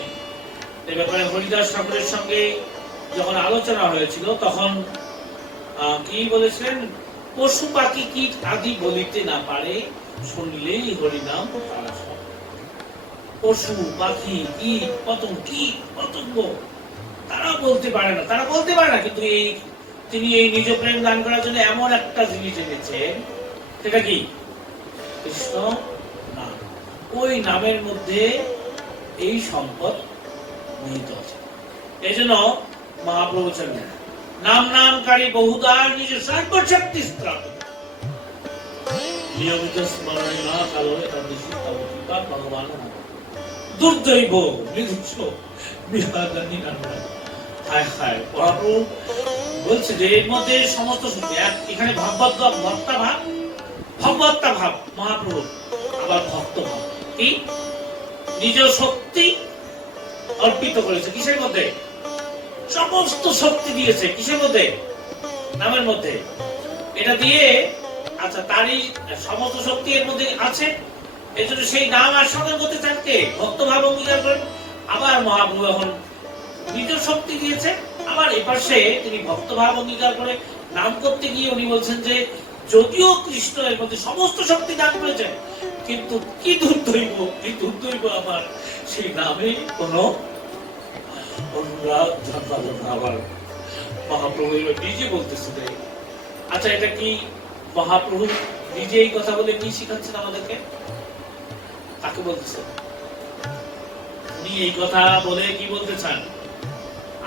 এ ব্যাপারে হরিদাস ঠাকুরের সঙ্গে যখন আলোচনা হয়েছিল তখন কি বলেছিলেন, পশু পাখি কীট আদি বলিতে না পারে, শুনলেই হরিনাম তারা সব। পশু পাখি কীট পতঙ্গ তারা বলতে পারে না, কিন্তু তিনি এই নিজ প্রেম দান করার জন্য এমন একটা জিনিস এনেছেন, সেটা কি? কৃষ্ণ নাম। ওই নামের মধ্যে এই সম্পদ নিহিত আছে। এই জন্য মহাপ্রভু ছিলেন নামকারী বহুদা নিজ সর্বশক্তি স্থাপিত, নিয়মিত স্মরণে না কালো একাদশী অবতীর্ণ ভগবান দুর্দৈব নির্দিষ্ট বিহাদানি নাম। হায় হায়, মহাপ্রভু বলছে যে এর মধ্যে সমস্ত শক্তি, এখানে ভগবত্তা ভাব মহাপ্রভু, আবার ভক্ত ভাব, কি নিজ শক্তি অর্পিত করেছে কিসের মধ্যে? সমস্ত শক্তি দিয়েছে কিসের মধ্যে? নামের মধ্যে। এটা দিয়ে আচ্ছা, তারই সমস্ত শক্তি এর মধ্যে আছে, এই জন্য সেই নাম আস্বাদন করতে থাকতে ভক্ত ভাব অঙ্গীকার করেন। আবার মহাপ্রভু এখন নিজ শক্তি দিয়েছে, আবার এপাশে তিনি ভক্ত ভাব অঙ্গীকার করে নাম করতে গিয়ে উনি বলছেন যে যদিও কৃষ্ণ এর মধ্যে সমস্ত শক্তি দান করেছেন, কিন্তু কি দুর্দৈব আমার সেই নামে কোনো অনুরাগ জন্মালো না। আবার মহাপ্রভু নিজে বলতেছে। আচ্ছা, এটা কি মহাপ্রভু নিজে এই কথা বলে কি শিখাচ্ছেন আমাদেরকে? তাকে বলতেছেন, উনি এই কথা বলে কি বলতে চান?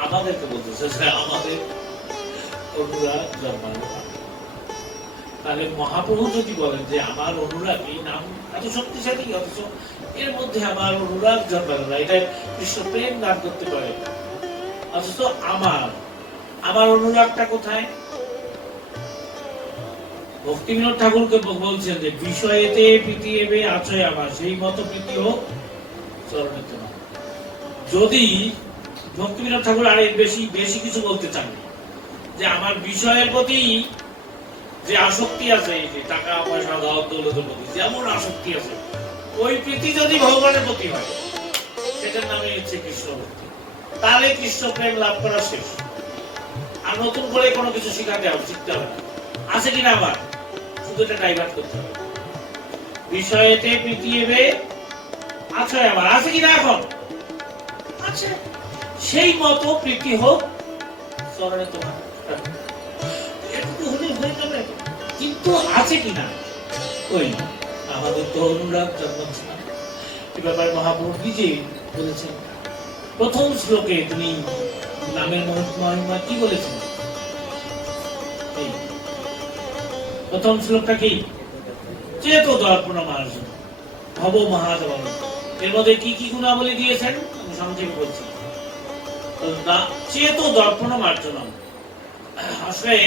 আমাদেরকে বলতেছে আমাদের অনুরাগ জন্মালো। তাহলে মহাপ্রভু যদি বলেন যে আমার অনুরাগ, এই নাম এত শক্তিশালী, অথচ এর মধ্যে আমার অনুরাগ জন্মালো না, এটা কৃষ্ণ প্রেম দান করতে পারে, অথচ আমার অনুরাগটা কোথায়? ভক্তিবিনোদ ঠাকুরকে বলছেন যে বিষয়েতে প্রীতি এবে আছয় আমার, সেই মতো প্রীতি হোক চরণে তোমার। যদি ভক্তিবিনোদ ঠাকুর আরে বেশি কিছু বলতে চান যে আমার বিষয়ের প্রতি যে আসক্তি আছে, যে টাকা পয়সা দৌলতের প্রতি যেমন আসক্তি আছে, ওই প্রীতি যদি ভগবানের প্রতি হয়, সেটার নামে হচ্ছে কৃষ্ণ ভক্তি। তাহলে কৃষ্ণ প্রেম লাভ করা শেষ, আর নতুন করে কোনো কিছু শিখতে হবে না। আছে কিনা? আবার শুধু এটা ডাইভার্ট করতে হবে। বিষয়েতে প্রীতি এবে আছে আমার, আছে কিনা? এখন আছে, সেই মতো প্রীতি হোক চরণে তোমার। এটুকু হলে হয়ে যাবে, কিন্তু আছে কিনা? ওই আমাদের তো অনুরাগ জন্মাচ্ছে না। এ ব্যাপারে মহাপ্রভু নিজে বলেছেন। প্রথম শ্লোকে তিনি নামের মহিমা কি বলেছেন? প্রথম শ্লোকটা কি? চেতো দর্পণ মার্জন ভব মহাদেব। এর মধ্যে কি কি গুণাবলী দিয়েছেন আমি সংক্ষেপে বলছি। চেতো দর্পণ মার্জন, আসলে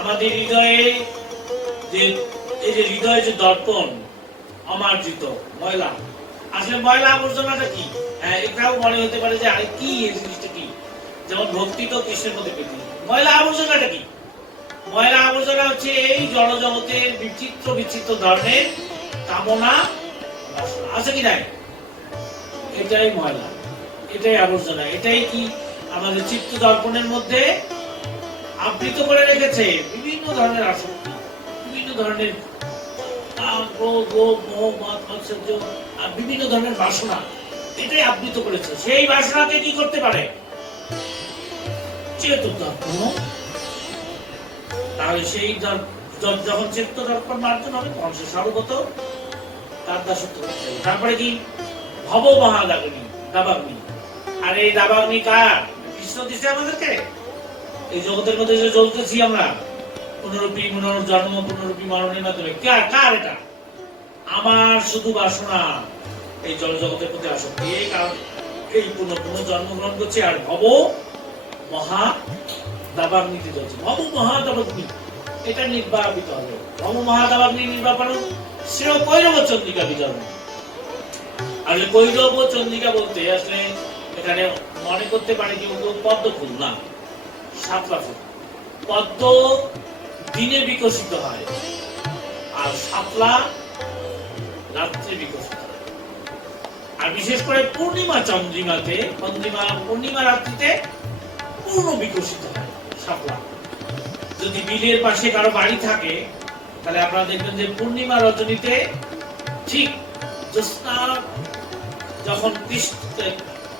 আমাদের হৃদয়ে যে এই যে হৃদয়ে যে দর্পণ অমার্জিত ময়লা, আসলে ময়লা আবর্জনাটা কি? হ্যাঁ, এটাও মনে হতে পারে যে আরে কি এই জিনিসটা কি? যেমন ভক্তি তো কৃষ্ণের মধ্যে প্রীতি। ময়লা আবর্জনাটা কি? ময়লা আবর্জনা হচ্ছে এই জড় জগতের বিচিত্র ধরনের কামনা আছে কি নাই? এটাই ময়লা, এটাই আবর্জনা, এটাই কি আমাদের চিত্ত দর্পণের মধ্যে আবৃত করে রেখেছে বিভিন্ন ধরনের আসক্তি, বিভিন্ন ধরনের বিভিন্ন ধরনের বাসনা, এটাই আবৃত করেছে। সেই বাসনাকে কি করতে পারে? চেতন দর্পণ। তাহলে সেই যখন চেত্ত দর্পণ মার্জন হবে, তখন সে সর্বগত তার দাসত্ব করতে হবে। তারপরে কি? ভব মহাদাগ্নি, দাবাগ্নি। আর এই দাবাগ্নি কার? কৃষ্ণ দিচ্ছে আমাদেরকে। এই জগতের মধ্যে যে জ্বলতেছি আমরা, পুনরূপী জন্ম পুনরূপী মরণের মাধ্যমে, কার এটা? আমার শুধু বাসনা, এই জড় জগতের প্রতি আসক্তি, এই কারণ এই পুনঃ জন্মগ্রহণ করছে। আর ভব মহা দাবাগ্নিতে চলছে। ভব মহা দাবাগ্নি, এটা নির্বাপিত হবে। ভব মহা দাবাগ্নি নির্বাপন শ্রেয় কৈরব চন্দ্রিকা বিতরণ। আর কৈরব চন্দ্রিকা বলতে আসলে এখানে মনে করতে পারে কি পদ্ম ফুল না, শাপলা ফুল। পদ্ম দিনে বিকশিত হয়, আর শাপলা রাত্রে বিকশিত হয়। আর বিশেষ করে পূর্ণিমা চন্দ্রিমাতে পূর্ণিমা রাত্রিতে পূর্ণ বিকশিত হয় শাপলা। যদি বিলের পাশে কারো বাড়ি থাকে তাহলে আপনারা দেখবেন যে পূর্ণিমা রজনীতে ঠিক জ্যোৎস্না যখন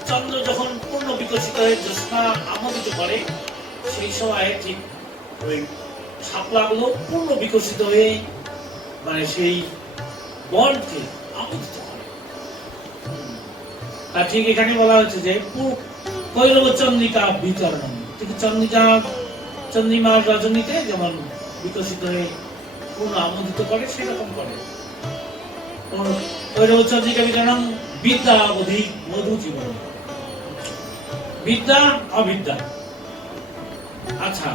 চন্দ্র যখন পূর্ণ বিকশিত হয়ে জ্যোৎস্না আমোদিত করে, সেই সময় ঠিক ওই শাপলাগুলো পূর্ণ বিকশিত হয়ে মানে সেই বনকে আমোদিত করে। আর ঠিক এখানে বলা হয়েছে যে কৈরব চন্দ্রিকা বিতরণ, ঠিক চন্দ্রিমার রজনীতে যেমন বিকশিত হয়ে পূর্ণ আমোদিত করে সেরকম করে। কৈরব চন্দ্রিকা বিতরণ বিদ্যা অধিক মধু জীবন। বিদ্যা অবিদ্যা, আচ্ছা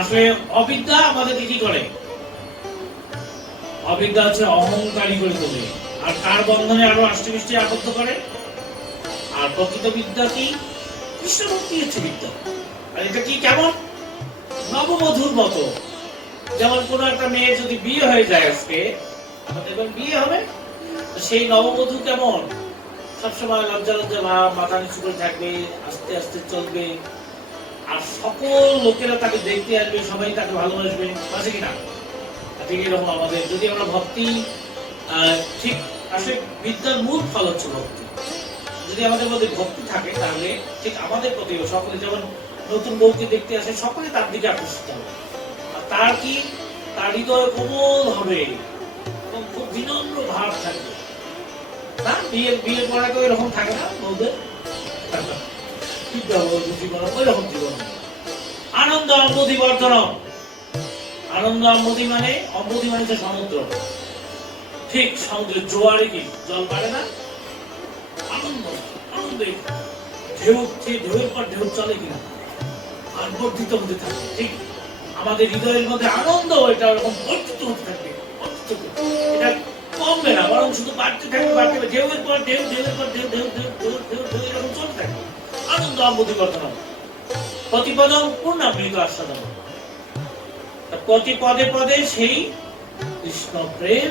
আসলে অবিদ্যা আমাদেরকে কি করে? অবিদ্যা হচ্ছে অহংকারী করে তোলে, আর কার বন্ধনে আরো আষ্টেপৃষ্টে আবদ্ধ করে। আর প্রকৃত বিদ্যা কি? কৃষ্ণ ভক্তি হচ্ছে বিদ্যা। আর এটা কি কেমন? নববধূর মতো। যেমন কোন একটা মেয়ে যদি বিয়ে হয়ে যায়, আজকে আমাদের বিয়ে হবে, সেই নববধূ কেমন? সবসময় লজ্জা ভাব, মাথা নিচু করে থাকবে, আস্তে আস্তে চলবে, আর সকল লোকেরা তাকে দেখতে আসবে, সবাই তাকে ভালোবাসবে, আছে কিনা? ঠিক এরকম আমাদের যদি আমরা ভক্তি ঠিক আসলে বিদ্যার মূল ফল হচ্ছে ভক্তি। যদি আমাদের মধ্যে ভক্তি থাকে তাহলে ঠিক আমাদের প্রতি সকলে যেমন নতুন বউকে দেখতে আসে, সকলে তার দিকে আকর্ষিত হবে। আর তার কি? তার হৃদয় কোমল হবে এবং খুব বিনম্র ভাব থাকবে। না বিয়ের পরে তো এরকম থাকে না বউদের, জীবন ওই রকম জীবন। আনন্দ অম্বুধি বর্ধনম। আনন্দ অম্বুধি মানে হচ্ছে সমুদ্র। ঠিক সমুদ্রের জোয়ারে কি জল বাড়ে না? আনন্দ ঢেউয়ের পর ঢেউ চলে কিনা আর বর্ধিত হতে থাকে। ঠিক আমাদের হৃদয়ের মধ্যে আনন্দ এটা এরকম বর্ধিত হতে থাকবে, এটা কমবে না, বরং শুধু বাড়তে থাকবে। ঢেউয়ের পর ঢেউ এরকম চলতে থাকবে। আনন্দ অম্বুধি বর্ধনম প্রতিপদম পূর্ণামৃত আস্বাদন। প্রতি পদে পদে সেই কৃষ্ণ প্রেম।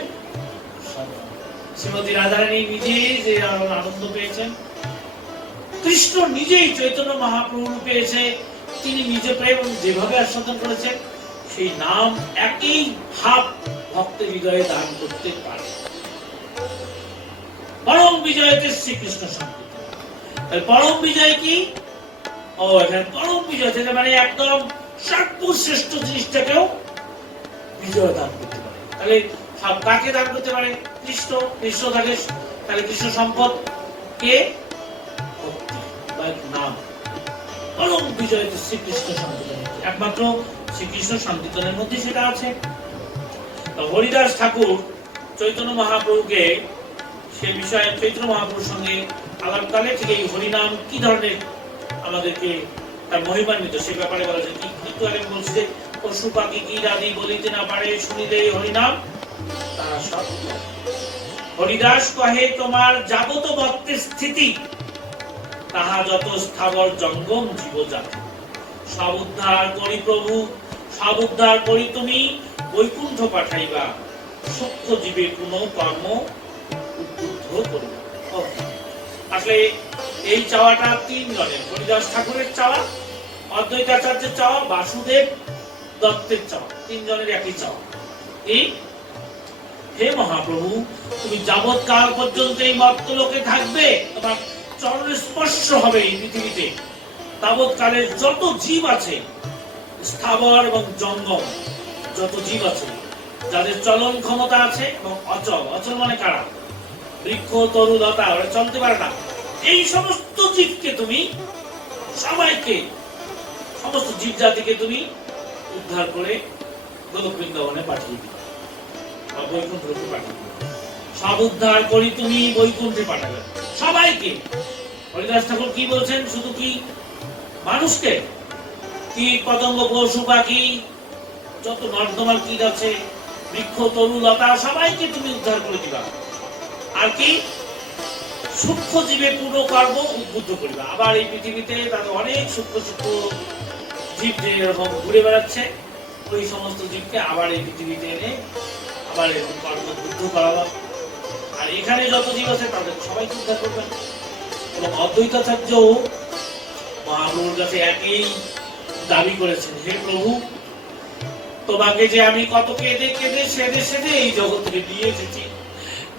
শ্রীমতী রাধারানী নিজে যে আনন্দ পেয়েছেন, কৃষ্ণ নিজেই চৈতন্য মহাপ্রভু রূপে এসে তিনি নিজে প্রেম যেভাবে আস্বাদন করেছেন, সেই নাম একই ভাব ভক্তের হৃদয়ে দান করতে পারে। পরম বিজয়তে শ্রীকৃষ্ণ সংকীর্তন। পরম বিজয় কি? এখানে পরম বিজয় মানে একদম সর্বশ্রেষ্ঠ জিনিসটাকেও বিজয় দান করতে পারে। তাহলে কাকে দান করতে পারে? কৃষ্ণ থাকে। তাহলে কৃষ্ণ সম্পদ কে? ভক্তি বা নাম। পরম বিজয় শ্রীকৃষ্ণ সংকীর্তন, একমাত্র শ্রীকৃষ্ণ সংকীর্তনের মধ্যে সেটা আছে। হরিদাস ঠাকুর চৈতন্য মহাপ্রভুকে সে বিষয়ে চৈতন্য মহাপ্রভুর সঙ্গে আলাপকালে ঠিক এই হরিনাম কি ধরনের আমাদেরকে তার মহিমান্বিত সে ব্যাপারে বলা যায়। কিন্তু আমি বলছি যে পশু পাখি কি আদি বলিতে না পারে, শুনিলে হরিনাম তারা সব। হরিদাস কহে তোমার যাবত ভক্তের স্থিতি, তাহা যত স্থাবর জঙ্গম জীবজাতি। সব উদ্ধার করি প্রভু, সব উদ্ধার করি তুমি, বৈকুণ্ঠ পাঠাইবা, সূক্ষ্ম জীবে কোন কর্ম উদ্বুদ্ধ করিবা। আসলে এই চাওয়াটা তিনজনের, হরিদাস ঠাকুরের চাওয়া, অদ্বৈতাচার্যের চাওয়া, বাসুদেব দত্তের চাওয়া, তিনজনের একই চাওয়া। এই হে মহাপ্রভু, তুমি যাবৎ কাল পর্যন্ত এই মর্তলোকে থাকবে, তোমার চরণ স্পর্শ হবে এই পৃথিবীতে, তাবৎ কালের যত জীব আছে, স্থাবর এবং জঙ্গম যত জীব আছে, যাদের চলন ক্ষমতা আছে এবং অচল, অচল মানে কারা? বৃক্ষ, তরু, লতা, ওরা চলতে পারে না। এই সমস্ত জীবকে তুমি, সবাইকে, সমস্ত জীব জাতিকে তুমি উদ্ধার করে গোলক বৃন্দাবনে পাঠিয়ে দিবে, বৈকুণ্ঠে পাঠিয়ে দিবে। সব উদ্ধার করি তুমি, বৈকুণ্ঠে পাঠাবে সবাইকে। হরিদাস ঠাকুর কি বলছেন? শুধু কি মানুষকে? কীট পতঙ্গ, পশু পাখি, যত নর্দমার কীট আছে, বৃক্ষ, তরু, লতা, সবাইকে তুমি উদ্ধার করে দিবা। আর কি? সূক্ষ্ম জীবে পূর্ণ কর্ম উদ্বুদ্ধ করিবা। আবার এই পৃথিবীতে তাদের অনেক সূক্ষ্ম জীব যে এরকম ঘুরে বেড়াচ্ছে, ওই সমস্ত জীবকে আবার এই পৃথিবীতে এনে আবার এরকম কর্ম উদ্বুদ্ধ করাবা। এখানে যত জীব আছে তাদের সবাইকে উদ্ধার করবেন। এবং অদ্বৈতাচার্য মহাপ্রভুর কাছে একই দাবি করেছেন, হে প্রভু, তোমাকে যে আমি কত কেঁদে কেঁদে সেদে সেদে এই জগতে দিয়ে এসেছি,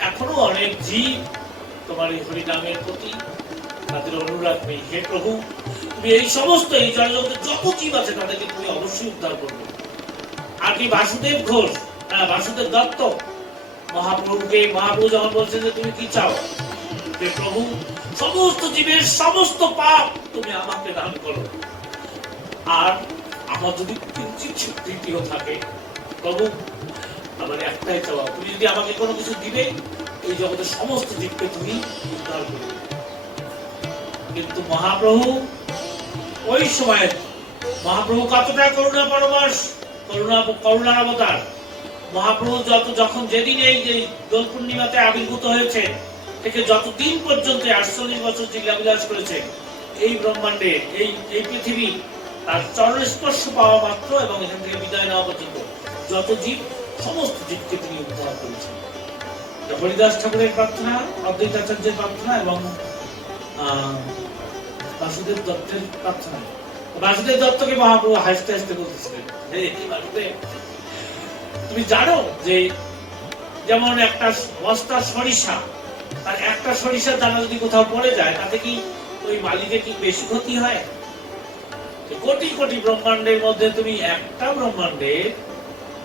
এখনো অনেক জীব তোমার এই হরিনামের প্রতি তাদের অনুরাগ নেই। হে প্রভু, তুমি এই সমস্ত এই জগতে যত জীব আছে তাদেরকে তুমি অবশ্যই উদ্ধার করবে। আর কি বাসুদেব ঘোষ, হ্যাঁ বাসুদেব দত্ত মহাপ্রভু যখন বলছেন যে তুমি কি চাও, হে প্রভু, সমস্ত জীবের সমস্ত পাপ তুমি আমাকে দান করো, আর আমার যদি কিঞ্চিৎ শক্তিও থাকে, প্রভু আমার একটাই চাওয়া, তুমি যদি আমাকে কোনো কিছু দিবে, এই জগতের সমস্ত জীবকে তুমি উদ্ধার করবে। কিন্তু মহাপ্রভু ওই সময় মহাপ্রভু কতটা করুণা পরমাস, করুণার অবতার। মহাপ্রভু যখন যেদিন এই দোল পূর্ণিমাতে আবির্ভূত হয়েছে থেকে যতদিন পর্যন্ত 48 বছর যে লীলাবিলাস করেছে এই ব্রহ্মাণ্ডে, এই পৃথিবী তার চরণ স্পর্শ পাওয়া মাত্র এবং এখান থেকে বিদায় নেওয়া পর্যন্ত যত জীব, সমস্ত জীবকে তিনি উদ্ধার করেছেন। হরিদাস ঠাকুরের প্রার্থনা, অদ্বৈতাচার্যের প্রার্থনা এবং বাসুদেব দত্তের প্রার্থনা। বাসুদেব দত্তকে মহাপ্রভু হাসতে হাসতে বলতেছিলেন, তুমি জানো যে যেমন একটা বস্তা সরিষা, আর একটা সরিষার দানা যদি কোথাও পড়ে যায় তাতে কি ওই মালিকের কি বেশি ক্ষতি হয়? কোটি কোটি ব্রহ্মাণ্ডের মধ্যে তুমি একটা ব্রহ্মাণ্ডের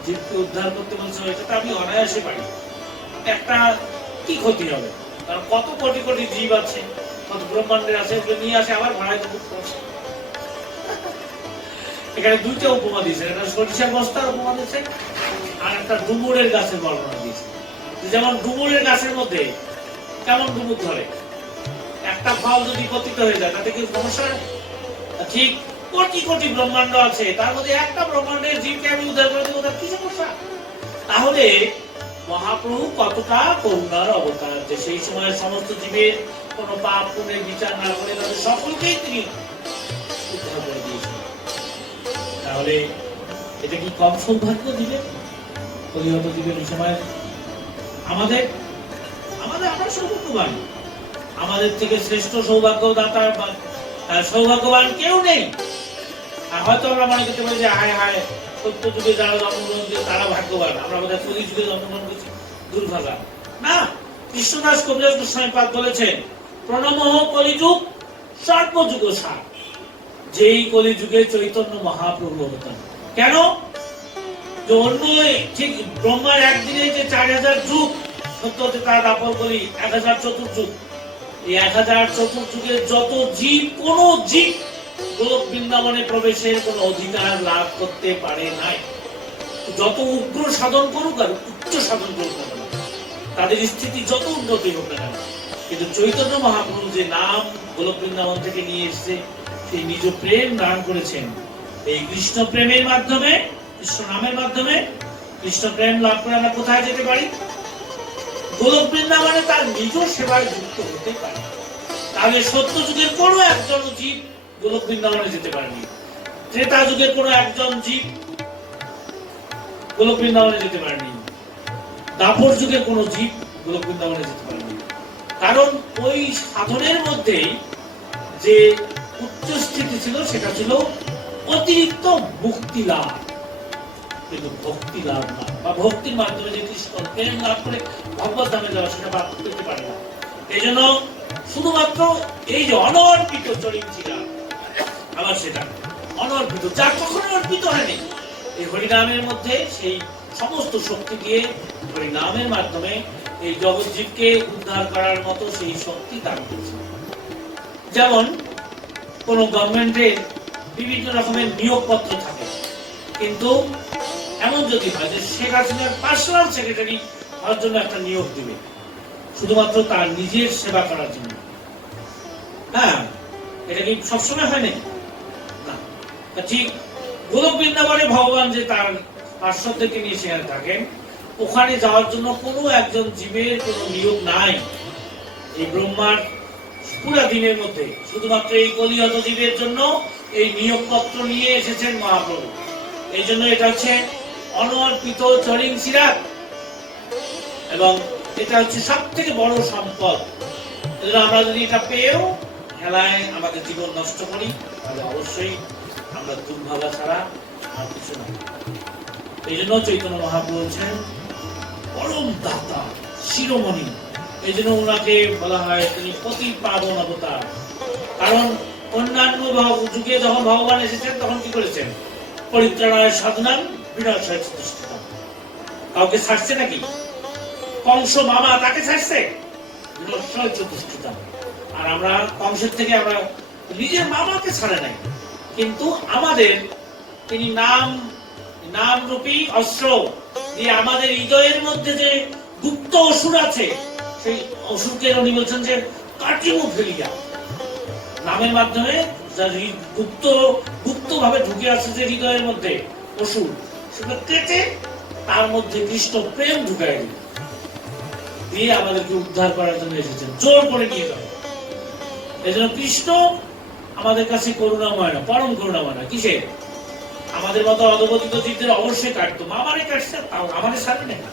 জীবকে উদ্ধার করতে বলছো, এটা আমি অনায়াসে পারি, একটা কি ক্ষতি হবে? কারণ কত কোটি কোটি জীব আছে, কত ব্রহ্মাণ্ডের আছে, ওগুলো নিয়ে আসে আবার ভাড়ায় তো খুব কষ্ট। এখানে দুইটা উপমা দিয়েছে, একটা সরিষার বস্তার উপমা দিয়েছে আর একটা ডুমুরের গাছের বর্ণনা দিয়েছে। যেমন ডুমুরের গাছের মধ্যে কেমন ডুমুর ধরে, একটা ফল যদি পতিত হয়ে যায় তাতে কি সমস্যা? ঠিক কোটি কোটি ব্রহ্মাণ্ড আছে, তার মধ্যে একটা ব্রহ্মাণ্ডের জীবকে আমি উদ্ধার করে দেবো, তার কি সমস্যা? তাহলে মহাপ্রভু কতটা করুণার অবতার, যে সেই সময় সমস্ত জীবের কোন পাপ পুণ্যের বিচার না করে তাদের সকলকেই তিনি উদ্ধার করে দিয়েছেন। তাহলে এটা কি কম সৌভাগ্য দিবেন কলিহত জীবের এই সময়? আমাদের আমরা সৌভাগ্যবান, আমাদের থেকে শ্রেষ্ঠ সৌভাগ্যদাতা সৌভাগ্যবান কেউ নেই। হয়তো আমরা মনে করতে পারি যে হায় হায়, সত্য যুগে যারা জন্মগ্রহণ করে তারা ভাগ্যবান, আমরা বোধহয় কলি যুগে জন্মগ্রহণ করছি, দুর্ভাগা। না, কৃষ্ণদাস কবিরাজ গোস্বামী পাদ বলেছেন, প্রণমঃ কলিযুগ সর্বযুগ সার, যেই কলিযুগে চৈতন্য মহাপ্রভু হতেন। কেন? যে অন্য ঠিক ব্রহ্মার একদিনে যে 4000 যুগ সত্য হতে তার দাপর করি 1000 চতুর্যুগ, এই 1000 চতুর্যুগের যত জীব, কোন জীব গোলক বৃন্দাবনে প্রবেশের কোন অধিকার লাভ করতে পারে নাই। যত উগ্র সাধন করুক আর উচ্চ সাধন করুক না কেন, তাদের স্থিতি যত উন্নতি হোক না কেন, কিন্তু চৈতন্য মহাপ্রভু যে নাম গোলক বৃন্দাবন থেকে নিয়ে এসছে, সেই নিজ প্রেম দান করেছেন। এই কৃষ্ণ প্রেমের মাধ্যমে, কৃষ্ণ নামের মাধ্যমে কৃষ্ণ প্রেম লাভ করে আমরা কোথায় যেতে পারি? গোলক বৃন্দাবনে তার নিজ সেবায় যুক্ত হতে পারে। তাহলে সত্য যুগের কোনো একজন জীব গোলক বৃন্দাবনে যেতে পারেনি, ত্রেতা যুগের কোনো একজন জীব গোলক বৃন্দাবনে যেতে পারেনি, দাপর যুগের কোনো জীব গোলক বৃন্দাবনে যেতে পারেনি। কারণ ওই সাধনের মধ্যেই যে উচ্চ স্থিতি ছিল সেটা ছিল অতিরিক্ত মুক্তি লাভ, কিন্তু ভক্তি লাভ না, বা ভক্তির মাধ্যমে যে কৃষ্ণ প্রেম লাভ করে ভগবত ধামে যাওয়া, সেটা লাভ করতে পারে না। এই জন্য শুধুমাত্র এই যে অনর্পিত চরিত ছিল, আবার সেটা অনর্পিত, যা কখনো অর্পিত হয়নি, এই হরিনামের মধ্যে সেই সমস্ত শক্তি দিয়ে হরিনামের মাধ্যমে এই জগৎ জীবকে উদ্ধার করার মতো সেই শক্তি দান করেছে। যেমন কোন গভর্নমেন্টের বিভিন্ন রকমের নিয়োগপত্র থাকে, কিন্তু এমন যদি হয় যে শেখ হাসিনার পার্সোনাল সেক্রেটারি হওয়ার জন্য একটা নিয়োগ দিবে, শুধুমাত্র তার নিজের সেবা করার জন্য, হ্যাঁ, এটা কি সবসময় হয় নাকি? না। ঠিক গোলক বৃন্দাবনে ভগবান যে তার পার্শ্বদেরকে নিয়ে সেখানে থাকেন, ওখানে যাওয়ার জন্য কোনো একজন জীবের কোনো নিয়োগ নাই। এই ব্রহ্মার পুরা দিনের মধ্যে শুধুমাত্র এই কলিহত জীবের জন্য এই নিয়োগপত্র নিয়ে এসেছেন মহাপ্রভু। এই জন্য এটা হচ্ছে অনর্পিত চরিং সিরাত। এবং এটা হচ্ছে সব থেকে বড় সম্পদ। আমরা যদি এটা পেয়েও খেলায় আমাদের জীবন নষ্ট করি, তাহলে অবশ্যই আমরা দুর্ভাগা ছাড়া আর কিছু না। এই জন্য চৈতন্য মহাপ্রভু বলছেন পরম দাতা, শিরোমণি। এই জন্য ওনাকে বলা হয় তিনি পতি পাবন অবতার। কারণ অন্যান্য যুগে যখন ভগবান এসেছেন তখন কি করেছেন? পরিত্রাণায় সাধনাম বিনাশায় চতুষ্কৃতম। কাউকে ছাড়ছে নাকি? কংস মামা তাকে ছাড়ছে? বিনাশায় চতুষ্কৃতম। আর আমরা কংসের থেকে আমরা নিজের মামাকে ছাড়ে নাই, কিন্তু আমাদের তিনি নাম রূপী অস্ত্র দিয়ে আমাদের হৃদয়ের মধ্যে যে গুপ্ত অসুর আছে, সেই অসুরকে উনি বলছেন যে কাটিমু ফেলিয়া। নামের মাধ্যমে গুপ্ত ভাবে ঢুকে আছে যে হৃদয়ের মধ্যে অসুর, সেটা কেটে তার মধ্যে কৃষ্ণ প্রেম ঢুকায় দিয়ে আমাদেরকে উদ্ধার করার জন্য এসেছেন, জোর করে নিয়ে যাবে। এই জন্য কৃষ্ণ আমাদের কাছে করুণাময় না, পরম করুণাময় না। কিসে? আমাদের মতো অধপতিত জীবদের অবশ্যই কাটতো। মামারে কাটছে, তাও আমাদের ছাড়বে না।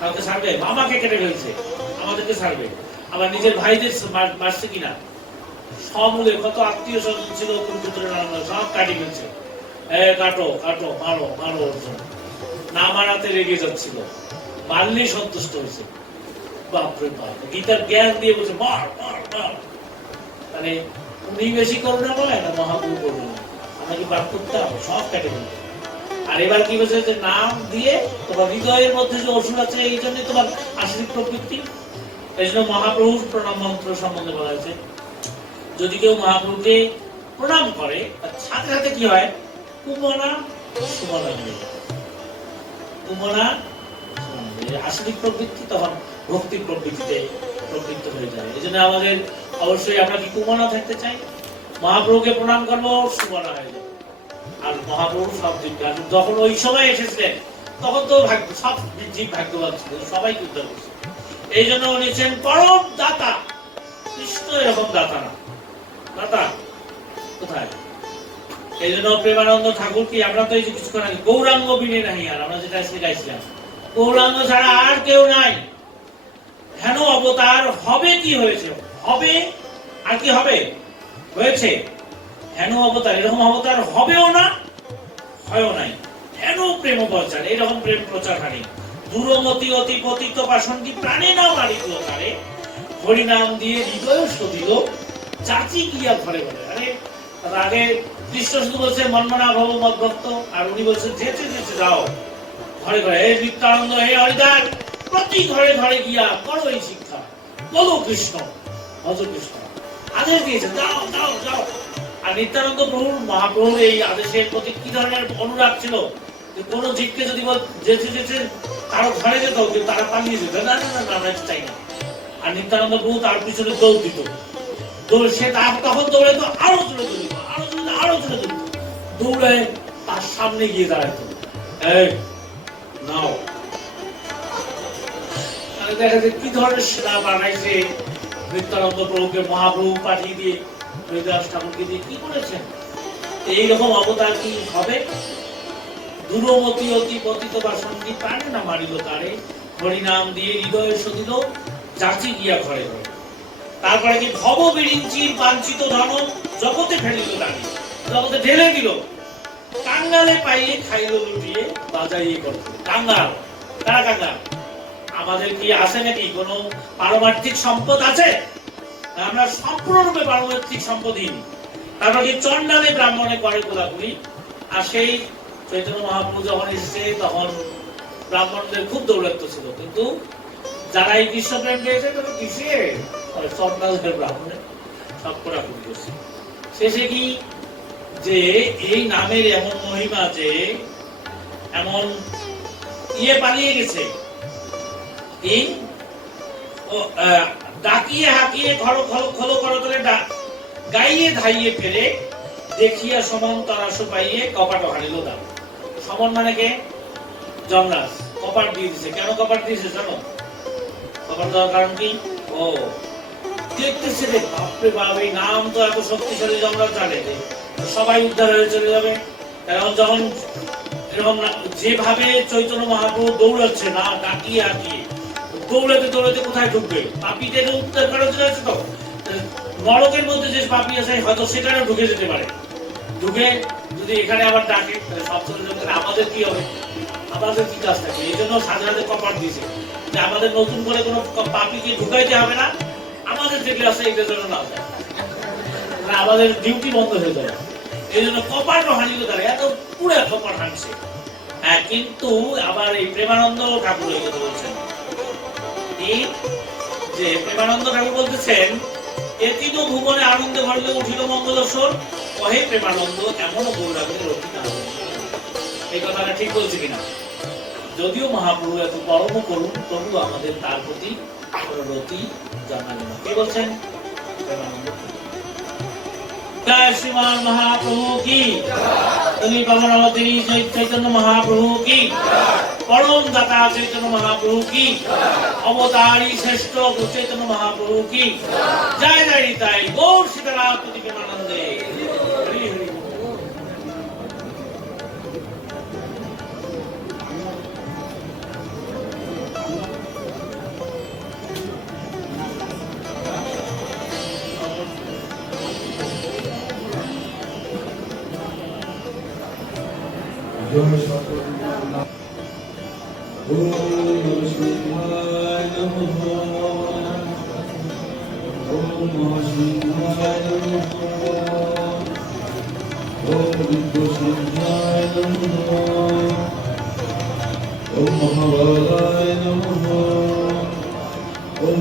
কাউকে ছাড়বে? মামাকে কেটে ফেলছে, আমাদেরকে ছাড়বে? আবার নিজের ভাইদের মারছে কিনা? সমূলে কত আত্মীয় স্বজন ছিল, সব কাটি ফেলছে। কাটো কাটো, মারো মারো, অর্জুন না মারাতে রেগে যাচ্ছিল, মারলেই সন্তুষ্ট হয়েছে। বাপরে বাপ, গীতার জ্ঞান দিয়ে বলছে মার মার মার। মানে উনি বেশি করুণা বলে না, মহাপ্রভু করুণা। আমাকে বাদ করতে হবে, সব কেটে ফেলতে। আর এবার কি বলছে যে নাম দিয়ে তোমার হৃদয়ের মধ্যে যে অসুর আছে, এই জন্য তোমার আসরিক প্রবৃত্তি। এই জন্য মহাপ্রভুর প্রণাম মন্ত্র সম্বন্ধে বলা হয়েছে, যদি কেউ মহাপ্রভুকে প্রণাম করে সাথে সাথে কি হয়? কুমনা সুমনা, কুমনা আসরিক প্রবৃত্তি তখন ভক্তি প্রবৃত্তিতে প্রবৃত্ত হয়ে যায়। এই জন্য আমাদের অবশ্যই আমরা কি কুমনা থাকতে চাই? মহাপ্রভুকে প্রণাম করবো, সুমনা হয়ে যাবে। আর মহাপ্রভু সব জীব, যখন ওই সময় এসেছিলেন তখন তো সব জীব ভাগ্যবান ছিল, সবাইকে উদ্ধার করছে। এই জন্য উনি ছিলেন পরম দাতা। কৃষ্ণ এরকম দাতা না। দাতা কোথায়? এই জন্য প্রেমানন্দ ঠাকুর কি, আমরা তো এই যে কিছুক্ষণ আগে গৌরাঙ্গ বিনে নাহি, আর আমরা যেটা আজকে গাইছিলাম, গৌরাঙ্গ ছাড়া আর কেউ নাই। হেন অবতার হবে কি হয়েছে? হবে আর কি হবে? হয়েছে। হেন অবতার, এরকম অবতার হবেও না, হয়ও নাই। হেন প্রেম প্রচার, এরকম প্রেম প্রচার হানি দূরমতি অতি পতিত বাসন্তী প্রাণে না মারিত তারে, হরিনাম দিয়ে হৃদয় সদিল চাচি গিয়া ঘরে ঘরে। আরে আগে কৃষ্ণ শুধু বলছে মনমনা ভব মত ভক্ত, আর উনি বলছেন যেতে যেতে যাও ঘরে ঘরে। হে নিত্যানন্দ, হে হরিদাস, প্রতি ঘরে ঘরে গিয়া করো এই শিক্ষা, বলো কৃষ্ণ, ভজ কৃষ্ণ। আদেশ দিয়েছে যাও যাও যাও। আর নিত্যানন্দ প্রভুর, মহাপ্রভুর এই আদেশের প্রতি কি ধরনের অনুরাগ ছিল? কোন জীবকে যদি যেতে যেতে কারো ঘরে যেত, কিন্তু তারা পালিয়ে যেত, না না না আমরা চাই না। আর নিত্যানন্দ প্রভু তার পিছনে দৌড় দিত, সে তখন দৌড়ে তো আরো জোরে দৌড়িত, আরো জোরে আরো জোরে দৌড়িত, দৌড়ে তার সামনে গিয়ে দাঁড়াইত, এই নাও। দেখা যায় কি ধরনের সেনা বানাইছে নিত্যানন্দ প্রভুকে, মহাপ্রভু পাঠিয়ে দিয়ে, হরিদাস ঠাকুরকে দিয়ে কি করেছেন? এইরকম অবতার কি হবে? দূরমতি অতি পতিত বাসন্তী প্রাণে না মারিল তারে, হরিনাম দিয়ে হৃদয়ে সদিল যাচি গিয়া ঘরে ঘরে। তারপরে কি ভব বিরিঞ্চির বাঞ্ছিত ধন জগতে ফেলিল টানি, জগতে ঢেলে দিল। কাঙ্গালে পাইয়ে খাইল লুটিয়ে বাজাইয়ে করত। কাঙ্গাল, কারা কাঙ্গাল? আমাদের কি আছে নাকি কোন পারমার্থিক সম্পদ আছে? আমরা সম্পূর্ণরূপে পারমার্থিক সম্পদহীন। তারপর কি চন্ডালে ব্রাহ্মণে করে কোলাকুলি। আর সেই চৈতন্য মহাপ্রভু যখন এসেছে তখন ব্রাহ্মণদের খুব দৌরাত্ম ছিল, কিন্তু যারা এই কৃষ্ণ প্রেম পেয়েছে তারা কিসে চন্ডালের ব্রাহ্মণে সব কোলাকুলি করছে। শেষে কি যে এই নামের এমন মহিমা, যে এমন পালিয়ে গেছে, এই ডাকিয়ে হাকিয়ে খলো খলো খলো করতলে গাইয়ে ধাইয়ে ফেলে দেখিয়া সমন তরাস পাইয়ে কপাট হারিল দাম। সমন মানে কে? যমরাজ কপাট দিয়ে দিছে। কেন কপাট দিয়েছে জানো? কপাট দেওয়ার কারণ কি? ও দেখতেছে রে, বাপরে বাপ, এই নাম তো এত শক্তিশালী, যমরাজ জানে সবাই উদ্ধার হয়ে চলে যাবে। কারণ যখন এরকম যেভাবে চৈতন্য মহাপ্রভু দৌড়াচ্ছে না ডাকিয়ে হাঁকিয়ে, দৌড়াতে দৌড়াতে কোথায় ঢুকবে? পাপীদের উদ্ধার করার জন্য আছে তো। নরকের মধ্যে যে পাপী আছে হয়তো সেখানেও ঢুকে যেতে পারে। ঢুকে যদি এখানে আবার ডাকে তাহলে সব ষড়যন্ত্রে আমাদের কি হবে? আমাদের কি কাজ থাকে? এই জন্য সাধারণত কপাট দিয়েছে যে আমাদের নতুন করে কোনো পাপীকে ঢুকাইতে হবে না, আমাদের যেগুলো আছে এটার জন্য না যায়, আমাদের ডিউটি বন্ধ হয়ে যাবে। এই জন্য কপাট হানিল তারা এত পুরো কপাট হানছে। হ্যাঁ, কিন্তু আবার এই প্রেমানন্দ ঠাকুর এই কথা বলছেন যে প্রেমানন্দ ঠাকুর বলতেছেন, এতিদ ভুবনে আনন্দে ভরলে উঠিল মঙ্গলেশ্বর, কহে প্রেমানন্দ এমনও গৌরাগের রতি না। এই কথাটা ঠিক বলছে কিনা? যদিও মহাপ্রভু এত পরম করুন, তবু আমাদের তার প্রতি রতি জানালেন না। কি বলছেন? প্রেমানন্দ। জয় শ্রীমান মহাপ্রভু কি, তিনি পবনবতী চৈতন্য মহাপ্রভু কি, পরম দাতা চৈতন্য মহাপ্রভু কি, অবতারী শ্রেষ্ঠ চৈতন্য মহাপ্রভু কি, জয় জয় তাই গৌর সীতারাম প্রতি প্রেমানন্দে। হরি হরি। Om